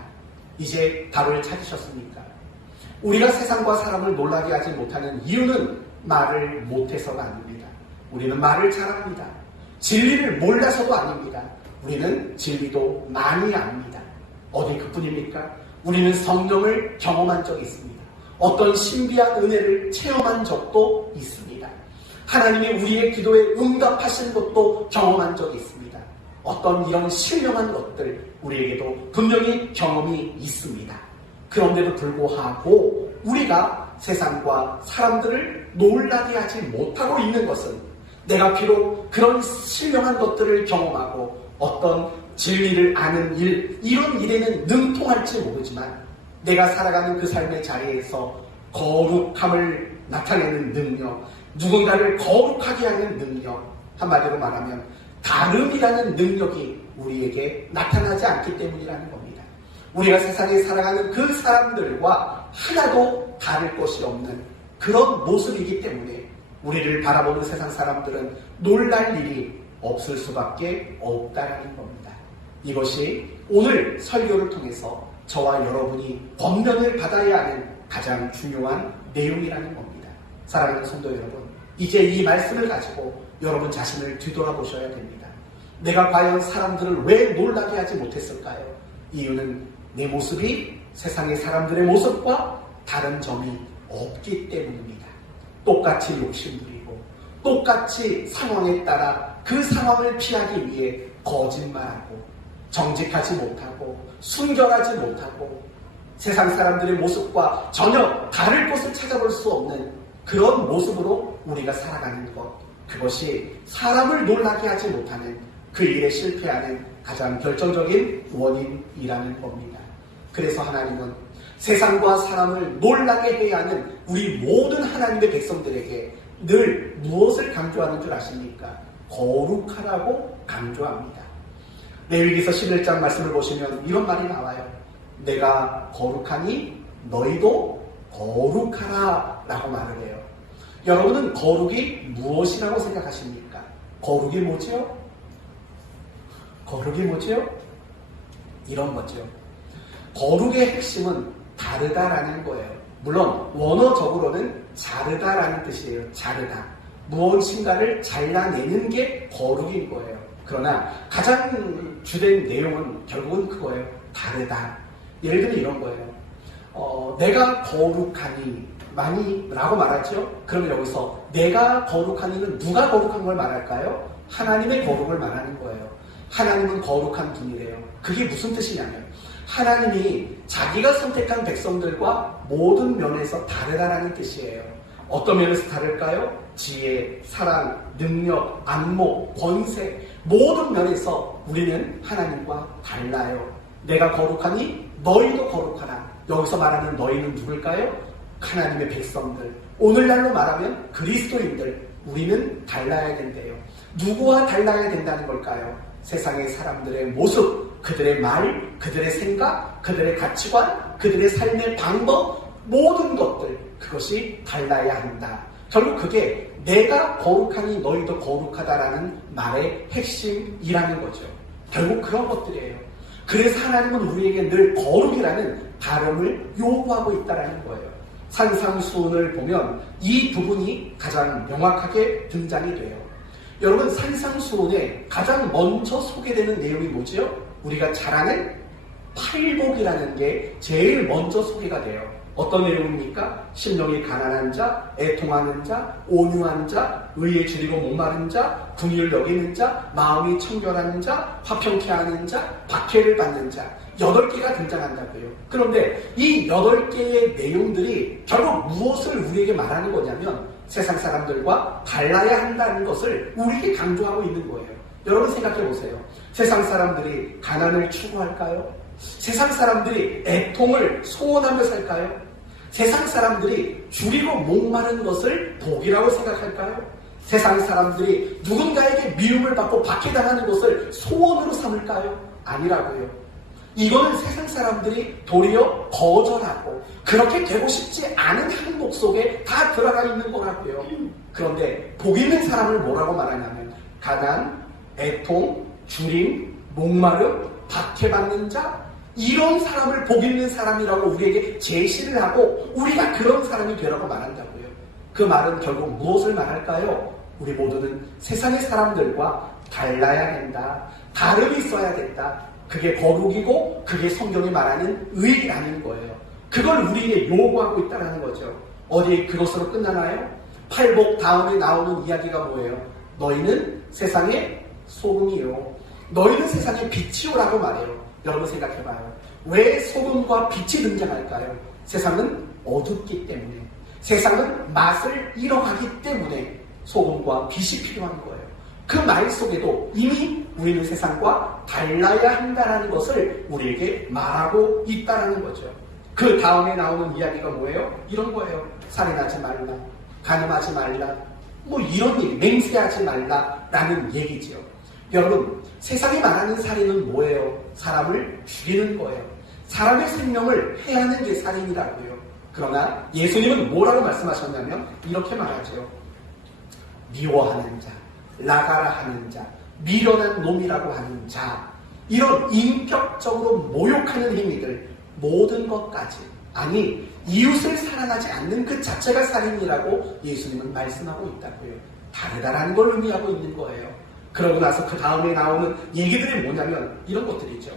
이제 답을 찾으셨습니까? 우리가 세상과 사람을 놀라게 하지 못하는 이유는 말을 못해서가 아닙니다. 우리는 말을 잘합니다. 진리를 몰라서도 아닙니다. 우리는 진리도 많이 압니다. 어디 그뿐입니까? 우리는 성령을 경험한 적이 있습니다. 어떤 신비한 은혜를 체험한 적도 있습니다. 하나님이 우리의 기도에 응답하신 것도 경험한 적이 있습니다. 어떤 이런 신령한 것들 우리에게도 분명히 경험이 있습니다. 그런데도 불구하고 우리가 세상과 사람들을 놀라게 하지 못하고 있는 것은, 내가 비록 그런 신령한 것들을 경험하고 어떤 진리를 아는 일, 이런 일에는 능통할지 모르지만 내가 살아가는 그 삶의 자리에서 거룩함을 나타내는 능력, 누군가를 거룩하게 하는 능력, 한마디로 말하면 다름이라는 능력이 우리에게 나타나지 않기 때문이라는 겁니다. 우리가 세상에 살아가는 그 사람들과 하나도 다를 것이 없는 그런 모습이기 때문에 우리를 바라보는 세상 사람들은 놀랄 일이 없을 수밖에 없다라는 겁니다. 이것이 오늘 설교를 통해서 저와 여러분이 권면을 받아야 하는 가장 중요한 내용이라는 겁니다. 사랑하는 성도 여러분, 이제 이 말씀을 가지고 여러분 자신을 뒤돌아보셔야 됩니다. 내가 과연 사람들을 왜 놀라게 하지 못했을까요? 이유는 내 모습이 세상의 사람들의 모습과 다른 점이 없기 때문입니다. 똑같이 욕심부리고 똑같이 상황에 따라 그 상황을 피하기 위해 거짓말하고 정직하지 못하고 순결하지 못하고 세상 사람들의 모습과 전혀 다를 것을 찾아볼 수 없는 그런 모습으로 우리가 살아가는 것, 그것이 사람을 놀라게 하지 못하는 그 일에 실패하는 가장 결정적인 원인이라는 겁니다. 그래서 하나님은 세상과 사람을 놀라게 해야 하는 우리 모든 하나님의 백성들에게 늘 무엇을 강조하는 줄 아십니까? 거룩하라고 강조합니다. 레위기서 11장 말씀을 보시면 이런 말이 나와요. 내가 거룩하니 너희도 거룩하라 라고 말을 해요. 여러분은 거룩이 무엇이라고 생각하십니까? 거룩이 뭐지요? 거룩이 뭐지요? 이런 거죠. 거룩의 핵심은 다르다라는 거예요. 물론 원어적으로는 자르다라는 뜻이에요. 자르다. 무엇인가를 잘라내는 게 거룩인 거예요. 그러나 가장 주된 내용은 결국은 그거예요. 다르다. 예를 들면 이런 거예요. 내가 거룩하니 많이 라고 말하죠. 그러면 여기서 내가 거룩하니는 누가 거룩한 걸 말할까요? 하나님의 거룩을 말하는 거예요. 하나님은 거룩한 분이래요. 그게 무슨 뜻이냐면 하나님이 자기가 선택한 백성들과 모든 면에서 다르다라는 뜻이에요. 어떤 면에서 다를까요? 지혜, 사랑, 능력, 안목, 권세 모든 면에서 우리는 하나님과 달라요. 내가 거룩하니 너희도 거룩하라. 여기서 말하는 너희는 누굴까요? 하나님의 백성들. 오늘날로 말하면 그리스도인들. 우리는 달라야 된대요. 누구와 달라야 된다는 걸까요? 세상의 사람들의 모습, 그들의 말, 그들의 생각, 그들의 가치관, 그들의 삶의 방법, 모든 것들, 그것이 달라야 한다. 결국 그게 내가 거룩하니 너희도 거룩하다라는 말의 핵심이라는 거죠. 결국 그런 것들이에요. 그래서 하나님은 우리에게 늘 거룩이라는 발음을 요구하고 있다는 거예요. 산상수훈을 보면 이 부분이 가장 명확하게 등장이 돼요. 여러분, 산상수훈에 가장 먼저 소개되는 내용이 뭐지요? 우리가 잘 아는 팔복이라는 게 제일 먼저 소개가 돼요. 어떤 내용입니까? 심령이 가난한 자, 애통하는 자, 온유한 자, 의에 줄이고 목마른 자, 궁의를 여기는 자, 마음이 청결한 자, 화평케 하는 자, 박해를 받는 자. 8개가 등장한다고요. 그런데 이 8개의 내용들이 결국 무엇을 우리에게 말하는 거냐면 세상 사람들과 달라야 한다는 것을 우리에게 강조하고 있는 거예요. 여러분 생각해 보세요. 세상 사람들이 가난을 추구할까요? 세상 사람들이 애통을 소원하며 살까요? 세상 사람들이 줄이고 목마른 것을 복이라고 생각할까요? 세상 사람들이 누군가에게 미움을 받고 박해당하는 것을 소원으로 삼을까요? 아니라고요. 이거는 세상 사람들이 도리어 거절하고 그렇게 되고 싶지 않은 항목 속에 다 들어가 있는 거라고요. 그런데 복 있는 사람을 뭐라고 말하냐면 가난, 애통, 줄임, 목마름, 박해받는 자, 이런 사람을 복 있는 사람이라고 우리에게 제시를 하고 우리가 그런 사람이 되라고 말한다고요. 그 말은 결국 무엇을 말할까요? 우리 모두는 세상의 사람들과 달라야 된다. 다름이 있어야 된다. 그게 거룩이고 그게 성경이 말하는 의라는 거예요. 그걸 우리에게 요구하고 있다는 거죠. 어디 그것으로 끝나나요? 팔복 다음에 나오는 이야기가 뭐예요? 너희는 세상의 소금이요. 너희는 세상의 빛이요라고 말해요. 여러분 생각해봐요. 왜 소금과 빛이 등장할까요? 세상은 어둡기 때문에, 세상은 맛을 잃어가기 때문에 소금과 빛이 필요한 거예요. 그 말 속에도 이미 우리는 세상과 달라야 한다는 것을 우리에게 말하고 있다는 거죠. 그 다음에 나오는 이야기가 뭐예요? 이런 거예요. 살인하지 말라, 가늠하지 말라, 뭐 이런 얘기, 맹세하지 말라라는 얘기지요. 여러분, 세상이 말하는 살인은 뭐예요? 사람을 죽이는 거예요. 사람의 생명을 해하는 게 살인이라고요. 그러나 예수님은 뭐라고 말씀하셨냐면 이렇게 말하죠. 미워하는 자, 나가라 하는 자, 미련한 놈이라고 하는 자, 이런 인격적으로 모욕하는 행위들 모든 것까지, 아니 이웃을 사랑하지 않는 그 자체가 살인이라고 예수님은 말씀하고 있다고요. 다르다라는 걸 의미하고 있는 거예요. 그러고 나서 그 다음에 나오는 얘기들이 뭐냐면 이런 것들이죠.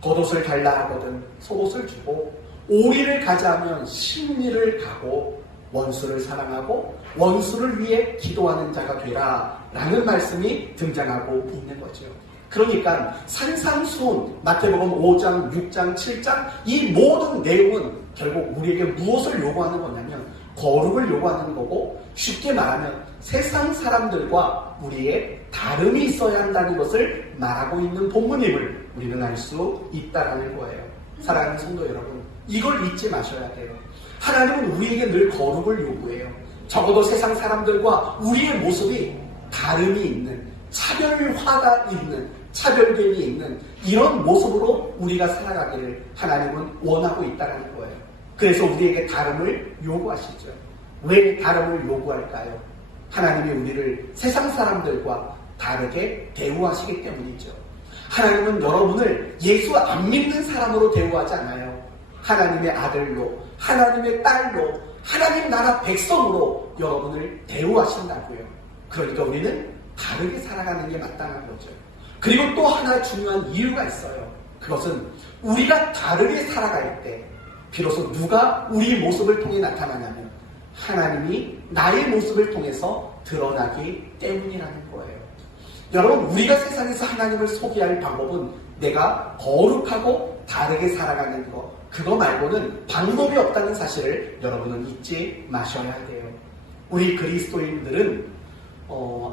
겉옷을 달라 하거든 속옷을 주고, 오리를 가자면 심리를 가고, 원수를 사랑하고 원수를 위해 기도하는 자가 되라 라는 말씀이 등장하고 있는 거죠. 그러니까 산상수훈, 마태복음 5장, 6장, 7장 이 모든 내용은 결국 우리에게 무엇을 요구하는 거냐면 거룩을 요구하는 거고, 쉽게 말하면 세상 사람들과 우리의 다름이 있어야 한다는 것을 말하고 있는 본문임을 우리는 알 수 있다는 거예요. 사랑하는 성도 여러분, 이걸 잊지 마셔야 돼요. 하나님은 우리에게 늘 거룩을 요구해요. 적어도 세상 사람들과 우리의 모습이 다름이 있는, 차별화가 있는, 차별됨이 있는 이런 모습으로 우리가 살아가기를 하나님은 원하고 있다는 거예요. 그래서 우리에게 다름을 요구하시죠. 왜 다름을 요구할까요? 하나님이 우리를 세상 사람들과 다르게 대우하시기 때문이죠. 하나님은 여러분을 예수 안 믿는 사람으로 대우하지 않아요. 하나님의 아들로, 하나님의 딸로, 하나님 나라 백성으로 여러분을 대우하신다고요. 그러니까 우리는 다르게 살아가는 게 마땅한 거죠. 그리고 또 하나 중요한 이유가 있어요. 그것은 우리가 다르게 살아갈 때 비로소 누가 우리 모습을 통해 나타나냐면 하나님이 나의 모습을 통해서 드러나기 때문이라는 거예요. 여러분, 우리가 세상에서 하나님을 소개할 방법은 내가 거룩하고 다르게 살아가는 것, 그거 말고는 방법이 없다는 사실을 여러분은 잊지 마셔야 돼요. 우리 그리스도인들은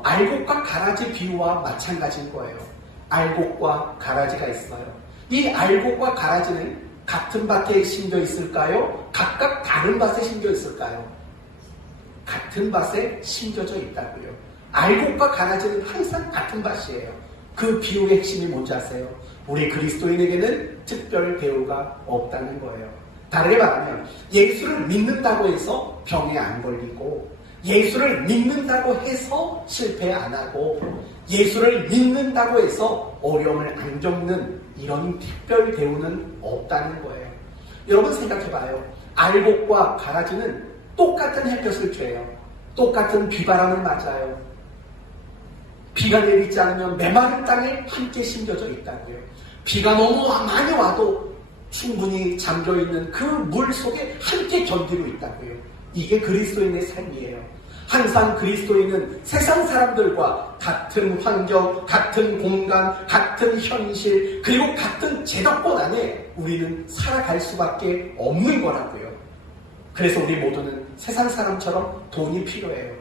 알곡과 가라지 비유와 마찬가지인 거예요. 알곡과 가라지가 있어요. 이 알곡과 가라지는 같은 밭에 심겨 있을까요? 각각 다른 밭에 심겨 있을까요? 같은 밭에 심겨져 있다고요. 알곡과 가라지는 항상 같은 밭이에요. 그 비유의 핵심이 뭔지 아세요? 우리 그리스도인에게는 특별 대우가 없다는 거예요. 다르게 말하면 예수를 믿는다고 해서 병에 안 걸리고, 예수를 믿는다고 해서 실패 안 하고, 예수를 믿는다고 해서 어려움을 안 겪는 이런 특별 대우는 없다는 거예요. 여러분 생각해봐요. 알곡과 가라지는 똑같은 햇볕을 쬐요. 똑같은 비바람을 맞아요. 비가 내리지 않으면 메마른 땅에 함께 심겨져 있다고요. 비가 너무 많이 와도 충분히 잠겨있는 그 물 속에 함께 견디고 있다고요. 이게 그리스도인의 삶이에요. 항상 그리스도인은 세상 사람들과 같은 환경, 같은 공간, 같은 현실, 그리고 같은 제도권 안에 우리는 살아갈 수밖에 없는 거라고요. 그래서 우리 모두는 세상 사람처럼 돈이 필요해요.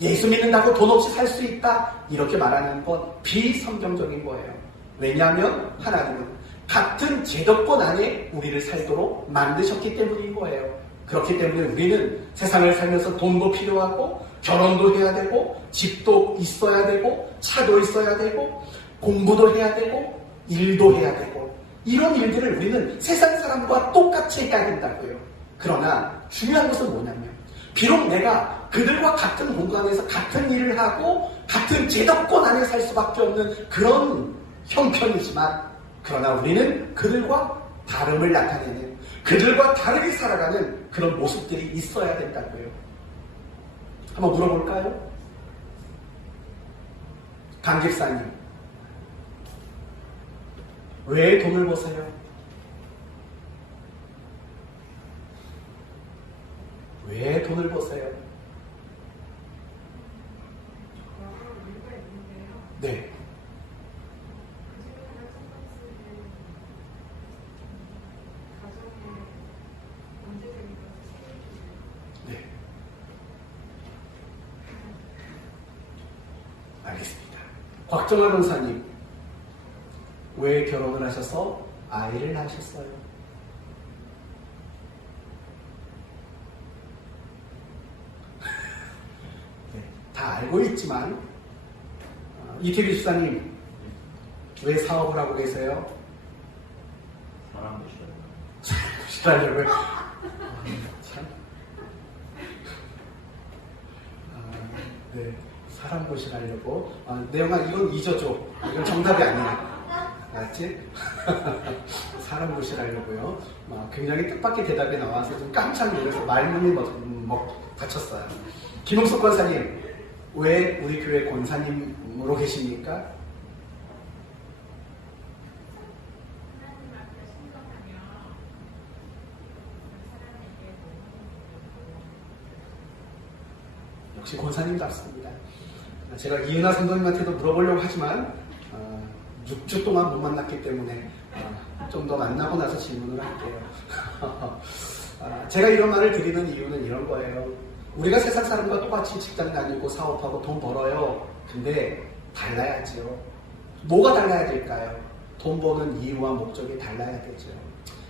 예수 믿는다고 돈 없이 살 수 있다, 이렇게 말하는 건 비성경적인 거예요. 왜냐하면 하나님은 같은 제도권 안에 우리를 살도록 만드셨기 때문인 거예요. 그렇기 때문에 우리는 세상을 살면서 돈도 필요하고, 결혼도 해야 되고, 집도 있어야 되고, 차도 있어야 되고, 공부도 해야 되고, 일도 해야 되고, 이런 일들을 우리는 세상 사람과 똑같이 해야 된다고요. 그러나 중요한 것은 뭐냐면, 비록 내가 그들과 같은 공간에서 같은 일을 하고 같은 제도권 안에 살 수밖에 없는 그런 형편이지만, 그러나 우리는 그들과 다름을 나타내는, 그들과 다르게 살아가는 그런 모습들이 있어야 된다고요. 한번 물어볼까요? 강 집사님, 왜 돈을 버세요? 왜 돈을 버세요? 네. 네. 알겠습니다. 곽정아 변사님, 왜 결혼을 하셔서 아이를 낳으셨어요? 다 알고 있지만, 이태규 집사님, 왜 사업을 하고 계세요? 사람 보시라고. 보시라고요? 참. 네. 사람 보시라려고. 내용아, 이건 잊어줘. 이건 정답이 아니야. 알았지? 사람 보시라려고요. 굉장히 뜻밖의 대답이 나와서 좀 깜짝 놀라서 말문이 다쳤어요. 김홍석 권사님, 왜 우리 교회 권사님으로 계십니까? 역시 권사님답습니다. 제가 이은하 선생님한테도 물어보려고 하지만 6주 동안 못 만났기 때문에 좀 더 만나고 나서 질문을 할게요. 제가 이런 말을 드리는 이유는 이런 거예요. 우리가 세상 사람과 똑같이 직장 다니고 사업하고 돈 벌어요. 근데 달라야죠. 뭐가 달라야 될까요? 돈 버는 이유와 목적이 달라야 되죠.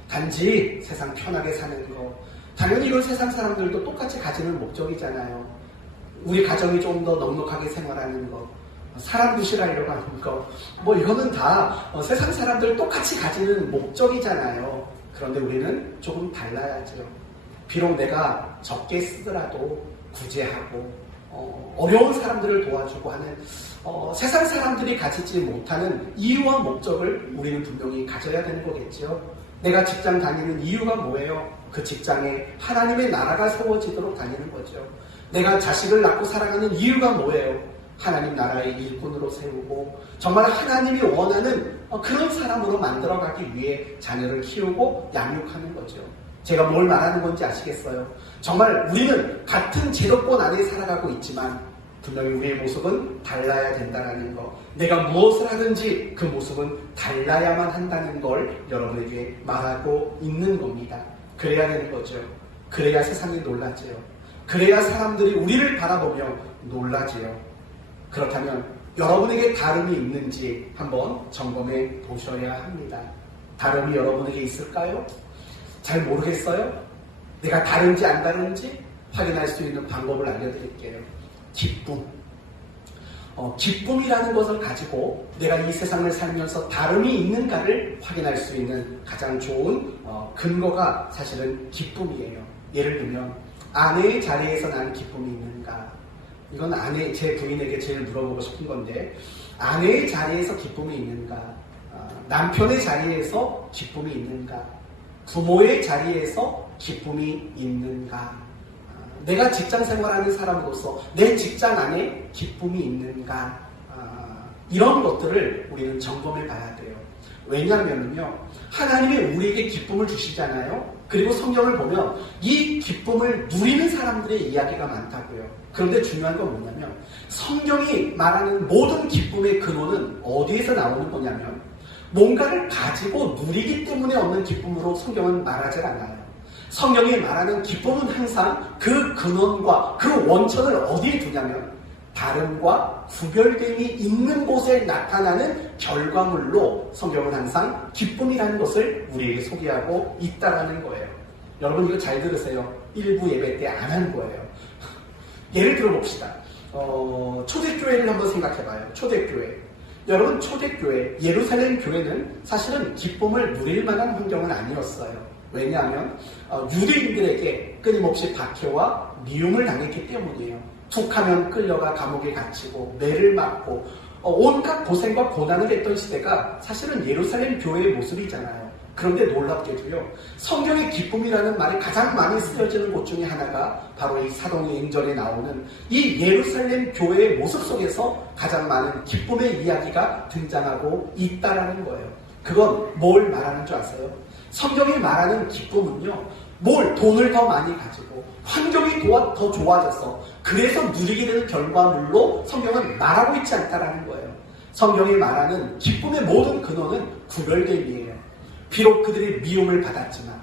단지 세상 편하게 사는 거. 당연히 이건 세상 사람들도 똑같이 가지는 목적이잖아요. 우리 가정이 좀 더 넉넉하게 생활하는 거, 사람 부실하려고 하는 거, 이거는 다 세상 사람들 똑같이 가지는 목적이잖아요. 그런데 우리는 조금 달라야죠. 비록 내가 적게 쓰더라도 구제하고 어려운 사람들을 도와주고 하는 세상 사람들이 가지지 못하는 이유와 목적을 우리는 분명히 가져야 되는 거겠죠. 내가 직장 다니는 이유가 뭐예요? 그 직장에 하나님의 나라가 세워지도록 다니는 거죠. 내가 자식을 낳고 살아가는 이유가 뭐예요? 하나님 나라의 일꾼으로 세우고 정말 하나님이 원하는 그런 사람으로 만들어가기 위해 자녀를 키우고 양육하는 거죠. 제가 뭘 말하는 건지 아시겠어요? 정말 우리는 같은 제도권 안에 살아가고 있지만 분명히 우리의 모습은 달라야 된다는 거. 내가 무엇을 하든지 그 모습은 달라야만 한다는 걸 여러분에게 말하고 있는 겁니다. 그래야 되는 거죠. 그래야 세상이 놀라지요. 그래야 사람들이 우리를 바라보며 놀라지요. 그렇다면 여러분에게 다름이 있는지 한번 점검해 보셔야 합니다. 다름이 여러분에게 있을까요? 잘 모르겠어요? 내가 다른지 안 다른지 확인할 수 있는 방법을 알려드릴게요. 기쁨. 기쁨이라는 것을 가지고 내가 이 세상을 살면서 다름이 있는가를 확인할 수 있는 가장 좋은 근거가 사실은 기쁨이에요. 예를 들면 아내의 자리에서 난 기쁨이 있는가? 이건 제 부인에게 제일 물어보고 싶은 건데, 아내의 자리에서 기쁨이 있는가? 남편의 자리에서 기쁨이 있는가? 부모의 자리에서 기쁨이 있는가? 내가 직장 생활하는 사람으로서 내 직장 안에 기쁨이 있는가? 이런 것들을 우리는 점검해 봐야 돼요. 왜냐하면요, 하나님이 우리에게 기쁨을 주시잖아요. 그리고 성경을 보면 이 기쁨을 누리는 사람들의 이야기가 많다고요. 그런데 중요한 건 뭐냐면 성경이 말하는 모든 기쁨의 근원은 어디에서 나오는 거냐면 뭔가를 가지고 누리기 때문에 얻는 기쁨으로 성경은 말하지 않아요. 성경이 말하는 기쁨은 항상 그 근원과 그 원천을 어디에 두냐면 다름과 구별됨이 있는 곳에 나타나는 결과물로 성경은 항상 기쁨이라는 것을 우리에게 소개하고 있다라는 거예요. 여러분 이거 잘 들으세요. 일부 예배 때 안 한 거예요. 예를 들어 봅시다. 초대교회를 한번 생각해봐요. 초대교회. 여러분 초대교회, 예루살렘 교회는 사실은 기쁨을 누릴 만한 환경은 아니었어요. 왜냐하면 유대인들에게 끊임없이 박해와 미움을 당했기 때문이에요. 툭하면 끌려가 감옥에 갇히고 매를 맞고 온갖 고생과 고난을 했던 시대가 사실은 예루살렘 교회의 모습이잖아요. 그런데 놀랍게도요, 성경의 기쁨이라는 말이 가장 많이 쓰여지는 곳 중에 하나가 바로 이 사도행전에 나오는 이 예루살렘 교회의 모습 속에서 가장 많은 기쁨의 이야기가 등장하고 있다라는 거예요. 그건 뭘 말하는 줄 아세요? 성경이 말하는 기쁨은요, 돈을 더 많이 가지고 환경이 더 좋아져서 그래서 누리게 되는 결과물로 성경은 말하고 있지 않다라는 거예요. 성경이 말하는 기쁨의 모든 근원은 구별됨이에요. 비록 그들이 미움을 받았지만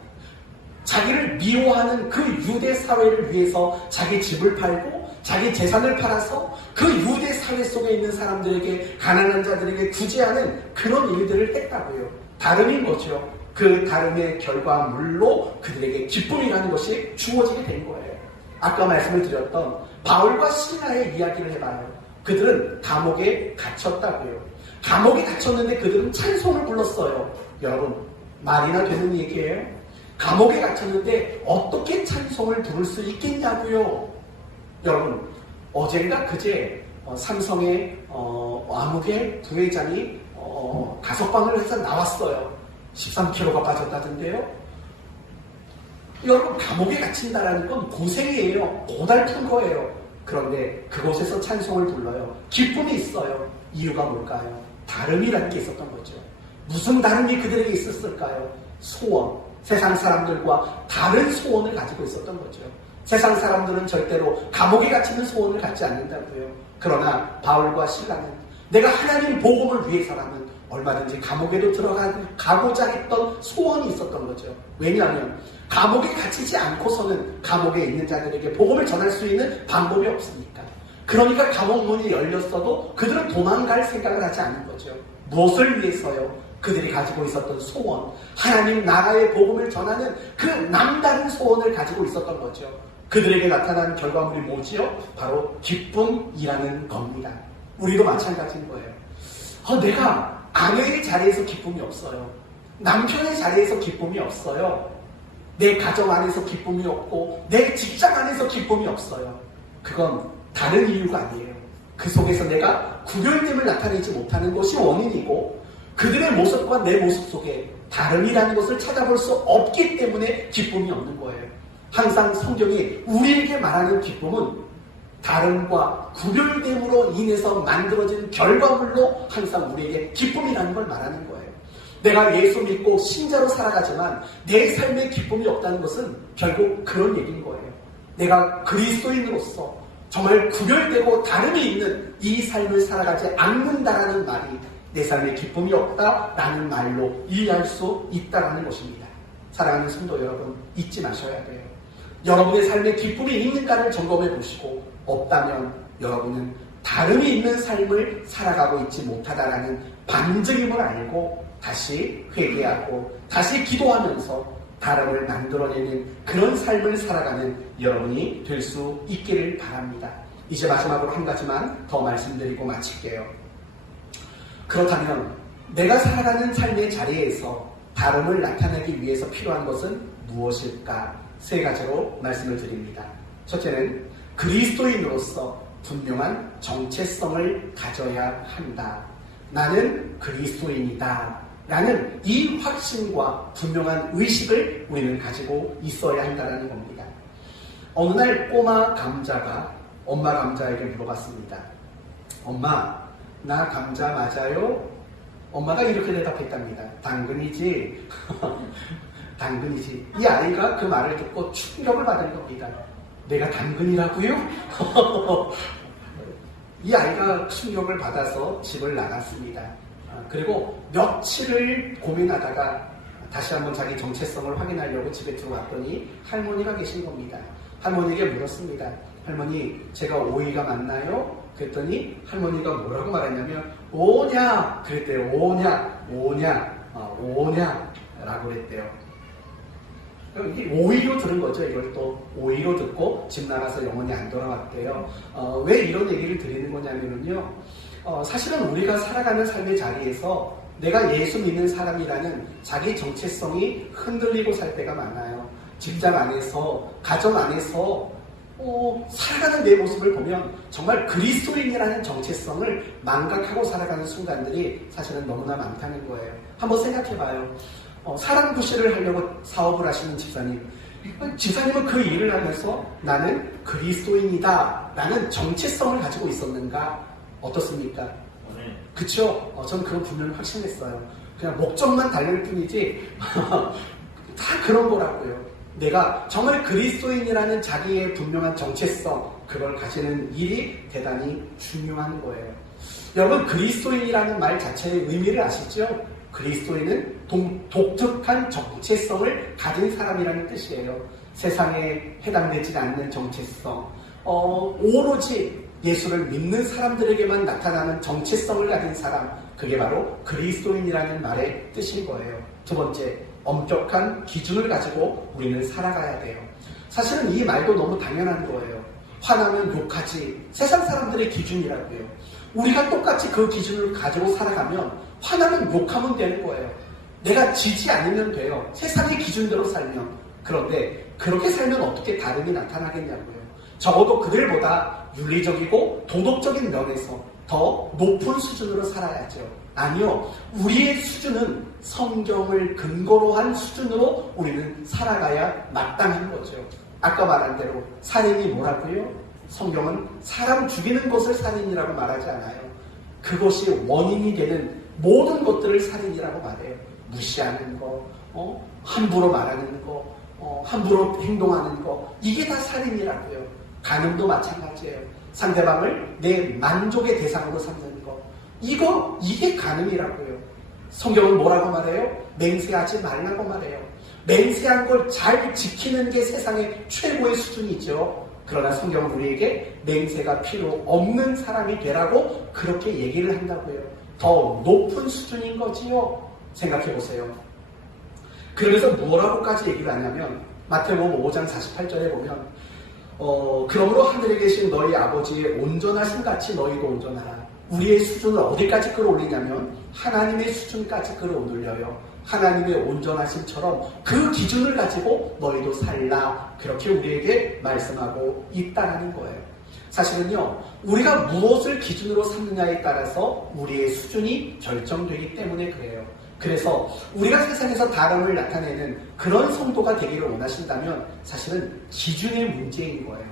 자기를 미워하는 그 유대 사회를 위해서 자기 집을 팔고 자기 재산을 팔아서 그 유대 사회 속에 있는 사람들에게, 가난한 자들에게 구제하는 그런 일들을 했다고요. 다름인 거죠. 그 다름의 결과물로 그들에게 기쁨이라는 것이 주어지게 된 거예요. 아까 말씀을 드렸던 바울과 실라의 이야기를 해봐요. 그들은 감옥에 갇혔다고요. 감옥에 갇혔는데 그들은 찬송을 불렀어요. 여러분, 말이나 되는 얘기예요? 감옥에 갇혔는데 어떻게 찬송을 부를 수 있겠냐고요? 여러분, 어젠가 그제 삼성의 암흑의 부회장이 가석방을 해서 나왔어요. 13kg가 빠졌다던데요. 여러분, 감옥에 갇힌다라는 건 고생이에요. 고달픈 거예요. 그런데 그곳에서 찬송을 불러요. 기쁨이 있어요. 이유가 뭘까요? 다름이라는 게 있었던 거죠. 무슨 다름이 그들에게 있었을까요? 소원. 세상 사람들과 다른 소원을 가지고 있었던 거죠. 세상 사람들은 절대로 감옥에 갇히는 소원을 갖지 않는다고요. 그러나 바울과 실라는 내가 하나님 복음을 위해서라면 얼마든지 감옥에도 들어가고자 했던 소원이 있었던 거죠. 왜냐하면 감옥에 갇히지 않고서는 감옥에 있는 자들에게 복음을 전할 수 있는 방법이 없으니까. 그러니까 감옥 문이 열렸어도 그들은 도망갈 생각을 하지 않는 거죠. 무엇을 위해서요? 그들이 가지고 있었던 소원, 하나님 나라의 복음을 전하는 그 남다른 소원을 가지고 있었던 거죠. 그들에게 나타난 결과물이 뭐지요? 바로 기쁨이라는 겁니다. 우리도 마찬가지인 거예요. 내가 아내의 자리에서 기쁨이 없어요. 남편의 자리에서 기쁨이 없어요. 내 가정 안에서 기쁨이 없고 내 직장 안에서 기쁨이 없어요. 그건 다른 이유가 아니에요. 그 속에서 내가 구별됨을 나타내지 못하는 것이 원인이고 그들의 모습과 내 모습 속에 다름이라는 것을 찾아볼 수 없기 때문에 기쁨이 없는 거예요. 항상 성경이 우리에게 말하는 기쁨은 다름과 구별됨으로 인해서 만들어진 결과물로 항상 우리에게 기쁨이라는 걸 말하는 거예요. 내가 예수 믿고 신자로 살아가지만 내 삶에 기쁨이 없다는 것은 결국 그런 얘기인 거예요. 내가 그리스도인으로서 정말 구별되고 다름이 있는 이 삶을 살아가지 않는다라는 말이 내 삶에 기쁨이 없다라는 말로 이해할 수 있다라는 것입니다. 사랑하는 성도 여러분, 잊지 마셔야 돼요. 여러분의 삶에 기쁨이 있는가를 점검해 보시고 없다면 여러분은 다름이 있는 삶을 살아가고 있지 못하다라는 반증임을 알고 다시 회개하고 다시 기도하면서 다름을 만들어내는 그런 삶을 살아가는 여러분이 될 수 있기를 바랍니다. 이제 마지막으로 한 가지만 더 말씀드리고 마칠게요. 그렇다면 내가 살아가는 삶의 자리에서 다름을 나타내기 위해서 필요한 것은 무엇일까? 세 가지로 말씀을 드립니다. 첫째는 그리스도인으로서 분명한 정체성을 가져야 한다. 나는 그리스도인이다. 라는 이 확신과 분명한 의식을 우리는 가지고 있어야 한다는 겁니다. 어느 날 꼬마 감자가 엄마 감자에게 물어봤습니다. 엄마, 나 감자 맞아요? 엄마가 이렇게 대답했답니다. 당근이지. 당근이지. 이 아이가 그 말을 듣고 충격을 받은 겁니다. 내가 당근이라고요? 이 아이가 충격을 받아서 집을 나갔습니다. 그리고 며칠을 고민하다가 다시 한번 자기 정체성을 확인하려고 집에 들어왔더니 할머니가 계신 겁니다. 할머니에게 물었습니다. 할머니, 제가 오이가 맞나요? 그랬더니 할머니가 뭐라고 말했냐면 오냐! 그랬대요. 오냐! 라고 그랬대요. 이게 오이로 들은 거죠. 이걸 또 오이로 듣고 집 나가서 영원히 안 돌아왔대요. 왜 이런 얘기를 드리는 거냐면요. 사실은 우리가 살아가는 삶의 자리에서 내가 예수 믿는 사람이라는 자기 정체성이 흔들리고 살 때가 많아요. 직장 안에서, 가정 안에서 살아가는 내 모습을 보면 정말 그리스도인이라는 정체성을 망각하고 살아가는 순간들이 사실은 너무나 많다는 거예요. 한번 생각해봐요. 사람 구실을 하려고 사업을 하시는 집사님은 그 일을 하면서 나는 그리스도인이다 라는 정체성을 가지고 있었는가? 어떻습니까? 네. 그쵸? 저는 그건 분명히 확신했어요. 그냥 목적만 달릴 뿐이지 다 그런 거라고요. 내가 정말 그리스도인이라는 자기의 분명한 정체성, 그걸 가지는 일이 대단히 중요한 거예요. 여러분, 그리스도인이라는 말 자체의 의미를 아시죠? 그리스도인은 독특한 정체성을 가진 사람이라는 뜻이에요. 세상에 해당되지 않는 정체성, 오로지 예수를 믿는 사람들에게만 나타나는 정체성을 가진 사람, 그게 바로 그리스도인이라는 말의 뜻인 거예요. 두 번째, 엄격한 기준을 가지고 우리는 살아가야 돼요. 사실은 이 말도 너무 당연한 거예요. 화나면 욕하지. 세상 사람들의 기준이라고요. 우리가 똑같이 그 기준을 가지고 살아가면 화나면 욕하면 되는 거예요. 내가 지지 않으면 돼요. 세상의 기준대로 살면. 그런데 그렇게 살면 어떻게 다름이 나타나겠냐고요. 적어도 그들보다 윤리적이고 도덕적인 면에서 더 높은 수준으로 살아야죠. 아니요. 우리의 수준은 성경을 근거로 한 수준으로 우리는 살아가야 마땅한 거죠. 아까 말한 대로 살인이 뭐라고요? 성경은 사람 죽이는 것을 살인이라고 말하지 않아요. 그것이 원인이 되는 모든 것들을 살인이라고 말해요. 무시하는 거, 함부로 말하는 거, 함부로 행동하는 거, 이게 다 살인이라고요. 간음도 마찬가지예요. 상대방을 내 만족의 대상으로 삼는 거, 이게 간음이라고요. 성경은 뭐라고 말해요? 맹세하지 말라고 말해요. 맹세한 걸 잘 지키는 게 세상의 최고의 수준이죠. 그러나 성경은 우리에게 맹세가 필요 없는 사람이 되라고 그렇게 얘기를 한다고요. 더 높은 수준인 거지요. 생각해 보세요. 그러면서 뭐라고까지 얘기를 하냐면 마태복음 5장 48절에 보면 그러므로 하늘에 계신 너희 아버지의 온전하심 같이 너희도 온전하라. 우리의 수준을 어디까지 끌어올리냐면 하나님의 수준까지 끌어올려요. 하나님의 온전하심처럼 그 기준을 가지고 너희도 살라. 그렇게 우리에게 말씀하고 있다는 거예요. 사실은요, 우리가 무엇을 기준으로 삼느냐에 따라서 우리의 수준이 결정되기 때문에 그래요. 그래서 우리가 세상에서 다름을 나타내는 그런 성도가 되기를 원하신다면 사실은 기준의 문제인 거예요.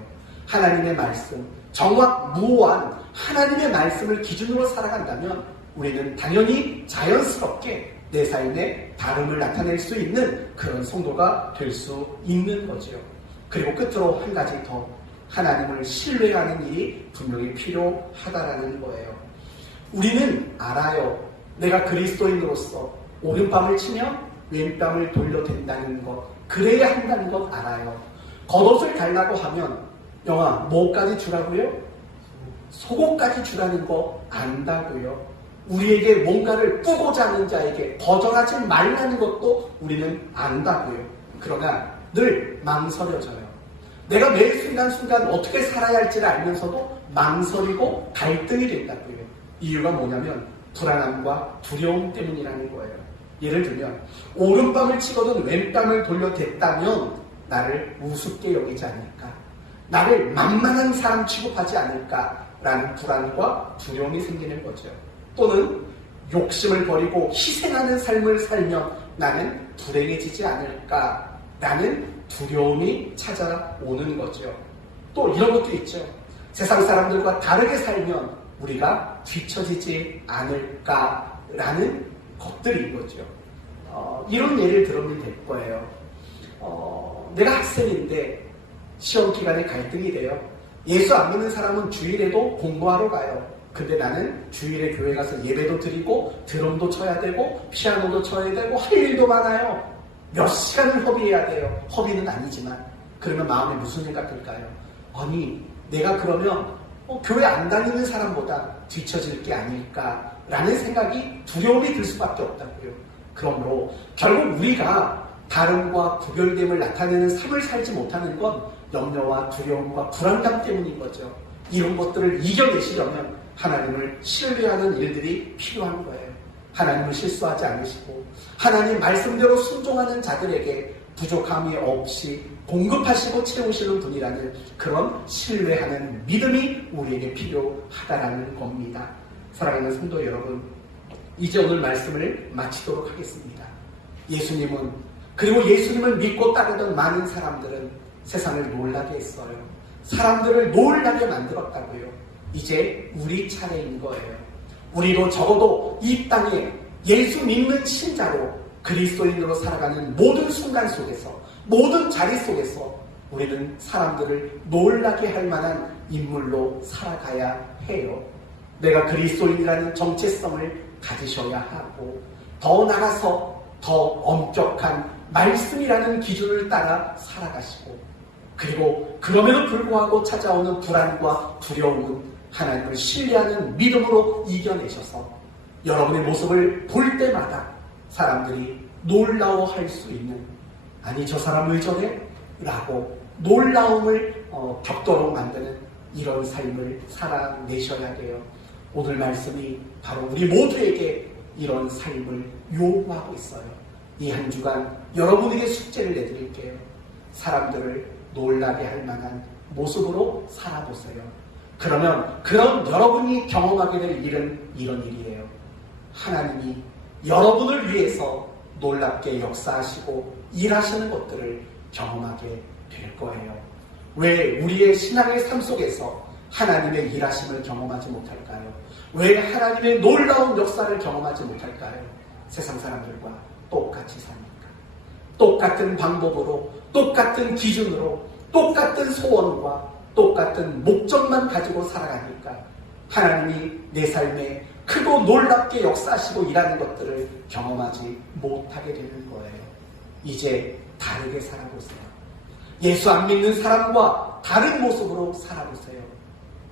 하나님의 말씀, 정확무오한 하나님의 말씀을 기준으로 살아간다면 우리는 당연히 자연스럽게 내 삶에 다름을 나타낼 수 있는 그런 성도가 될 수 있는 거죠. 그리고 끝으로 한 가지 더, 하나님을 신뢰하는 일이 분명히 필요하다라는 거예요. 우리는 알아요. 내가 그리스도인으로서 오른밤을 치면 왼밤을 돌려댄다는 것, 그래야 한다는 것 알아요. 겉옷을 달라고 하면 영아 뭐까지 주라고요? 속옷까지 주라는 거 안다고요. 우리에게 뭔가를 뿌고자 하는 자에게 거절하지 말라는 것도 우리는 안다고요. 그러나 늘 망설여져요. 내가 매 순간순간 어떻게 살아야 할지를 알면서도 망설이고 갈등이 된다고요. 이유가 뭐냐면 불안함과 두려움 때문이라는 거예요. 예를 들면 오른밤을 치거든 왼밤을 돌려댔다면 나를 우습게 여기지 않을까, 나를 만만한 사람 취급하지 않을까라는 불안과 두려움이 생기는 거죠. 또는 욕심을 버리고 희생하는 삶을 살면 나는 불행해지지 않을까라는 두려움이 찾아오는 거죠. 또 이런 것도 있죠. 세상 사람들과 다르게 살면 우리가 뒤처지지 않을까라는 것들인 거죠. 이런 예를 들으면 될 거예요. 내가 학생인데 시험 기간에 갈등이 돼요. 예수 안 믿는 사람은 주일에도 공부하러 가요. 근데 나는 주일에 교회 가서 예배도 드리고 드럼도 쳐야 되고 피아노도 쳐야 되고 할 일도 많아요. 몇 시간을 허비해야 돼요. 허비는 아니지만 그러면 마음에 무슨 생각 들까요? 아니 내가 그러면 교회 안 다니는 사람보다 뒤처질 게 아닐까라는 생각이 두려움이 들 수밖에 없다고요. 그러므로 결국 우리가 다름과 구별됨을 나타내는 삶을 살지 못하는 건 염려와 두려움과 불안감 때문인 거죠. 이런 것들을 이겨내시려면 하나님을 신뢰하는 일들이 필요한 거예요. 하나님을 실수하지 않으시고 하나님 말씀대로 순종하는 자들에게 부족함이 없이 공급하시고 채우시는 분이라는 그런 신뢰하는 믿음이 우리에게 필요하다라는 겁니다. 사랑하는 성도 여러분, 이제 오늘 말씀을 마치도록 하겠습니다. 예수님은, 그리고 예수님을 믿고 따르던 많은 사람들은 세상을 놀라게 했어요. 사람들을 놀라게 만들었다고요. 이제 우리 차례인 거예요. 우리도 적어도 이 땅에 예수 믿는 신자로 그리스도인으로 살아가는 모든 순간 속에서, 모든 자리 속에서 우리는 사람들을 놀라게 할 만한 인물로 살아가야 해요. 내가 그리스도인이라는 정체성을 가지셔야 하고, 더 나아가서 더 엄격한 말씀이라는 기준을 따라 살아가시고, 그리고 그럼에도 불구하고 찾아오는 불안과 두려움은 하나님을 신뢰하는 믿음으로 이겨내셔서 여러분의 모습을 볼 때마다 사람들이 놀라워할 수 있는, 아니 저 사람 왜 저래? 라고 놀라움을 벽도로 만드는 이런 삶을 살아내셔야 돼요. 오늘 말씀이 바로 우리 모두에게 이런 삶을 요구하고 있어요. 이 한 주간 여러분에게 숙제를 내드릴게요. 사람들을 놀라게 할 만한 모습으로 살아보세요. 그러면 그런 여러분이 경험하게 될 일은 이런 일이에요. 하나님이 여러분을 위해서 놀랍게 역사하시고 일하시는 것들을 경험하게 될 거예요. 왜 우리의 신앙의 삶 속에서 하나님의 일하심을 경험하지 못할까요? 왜 하나님의 놀라운 역사를 경험하지 못할까요? 세상 사람들과 똑같이 사니까. 똑같은 방법으로, 똑같은 기준으로, 똑같은 소원과 똑같은 목적만 가지고 살아가니까 하나님이 내 삶에 크고 놀랍게 역사하시고 일하는 것들을 경험하지 못하게 되는 거예요. 이제 다르게 살아보세요. 예수 안 믿는 사람과 다른 모습으로 살아보세요.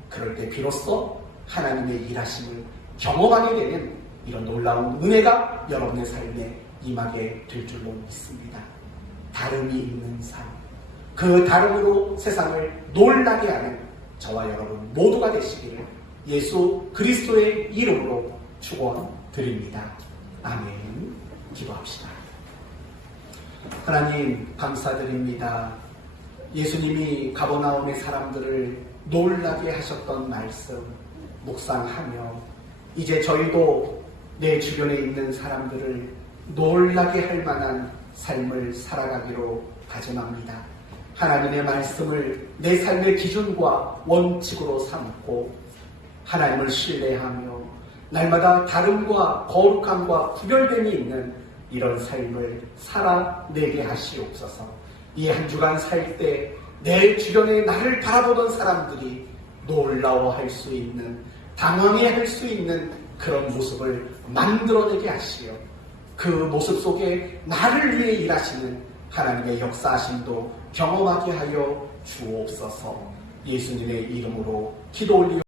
그럴 때 비로소 하나님의 일하심을 경험하게 되는 이런 놀라운 은혜가 여러분의 삶에 임하게 될 줄로 믿습니다. 다름이 있는 삶, 그 다름으로 세상을 놀라게 하는 저와 여러분 모두가 되시기를 예수 그리스도의 이름으로 축원드립니다. 아멘. 기도합시다. 하나님 감사드립니다. 예수님이 가버나움의 사람들을 놀라게 하셨던 말씀 묵상하며 이제 저희도 내 주변에 있는 사람들을 놀라게 할 만한 삶을 살아가기로 다짐합니다. 하나님의 말씀을 내 삶의 기준과 원칙으로 삼고 하나님을 신뢰하며 날마다 다름과 거룩함과 구별됨이 있는 이런 삶을 살아내게 하시옵소서. 이 한 주간 살 때 내 주변에 나를 바라보던 사람들이 놀라워할 수 있는, 당황해할 수 있는 그런 모습을 만들어내게 하시어 그 모습 속에 나를 위해 일하시는 하나님의 역사하심도 경험하게 하여 주옵소서. 예수님의 이름으로 기도 올리옵소서.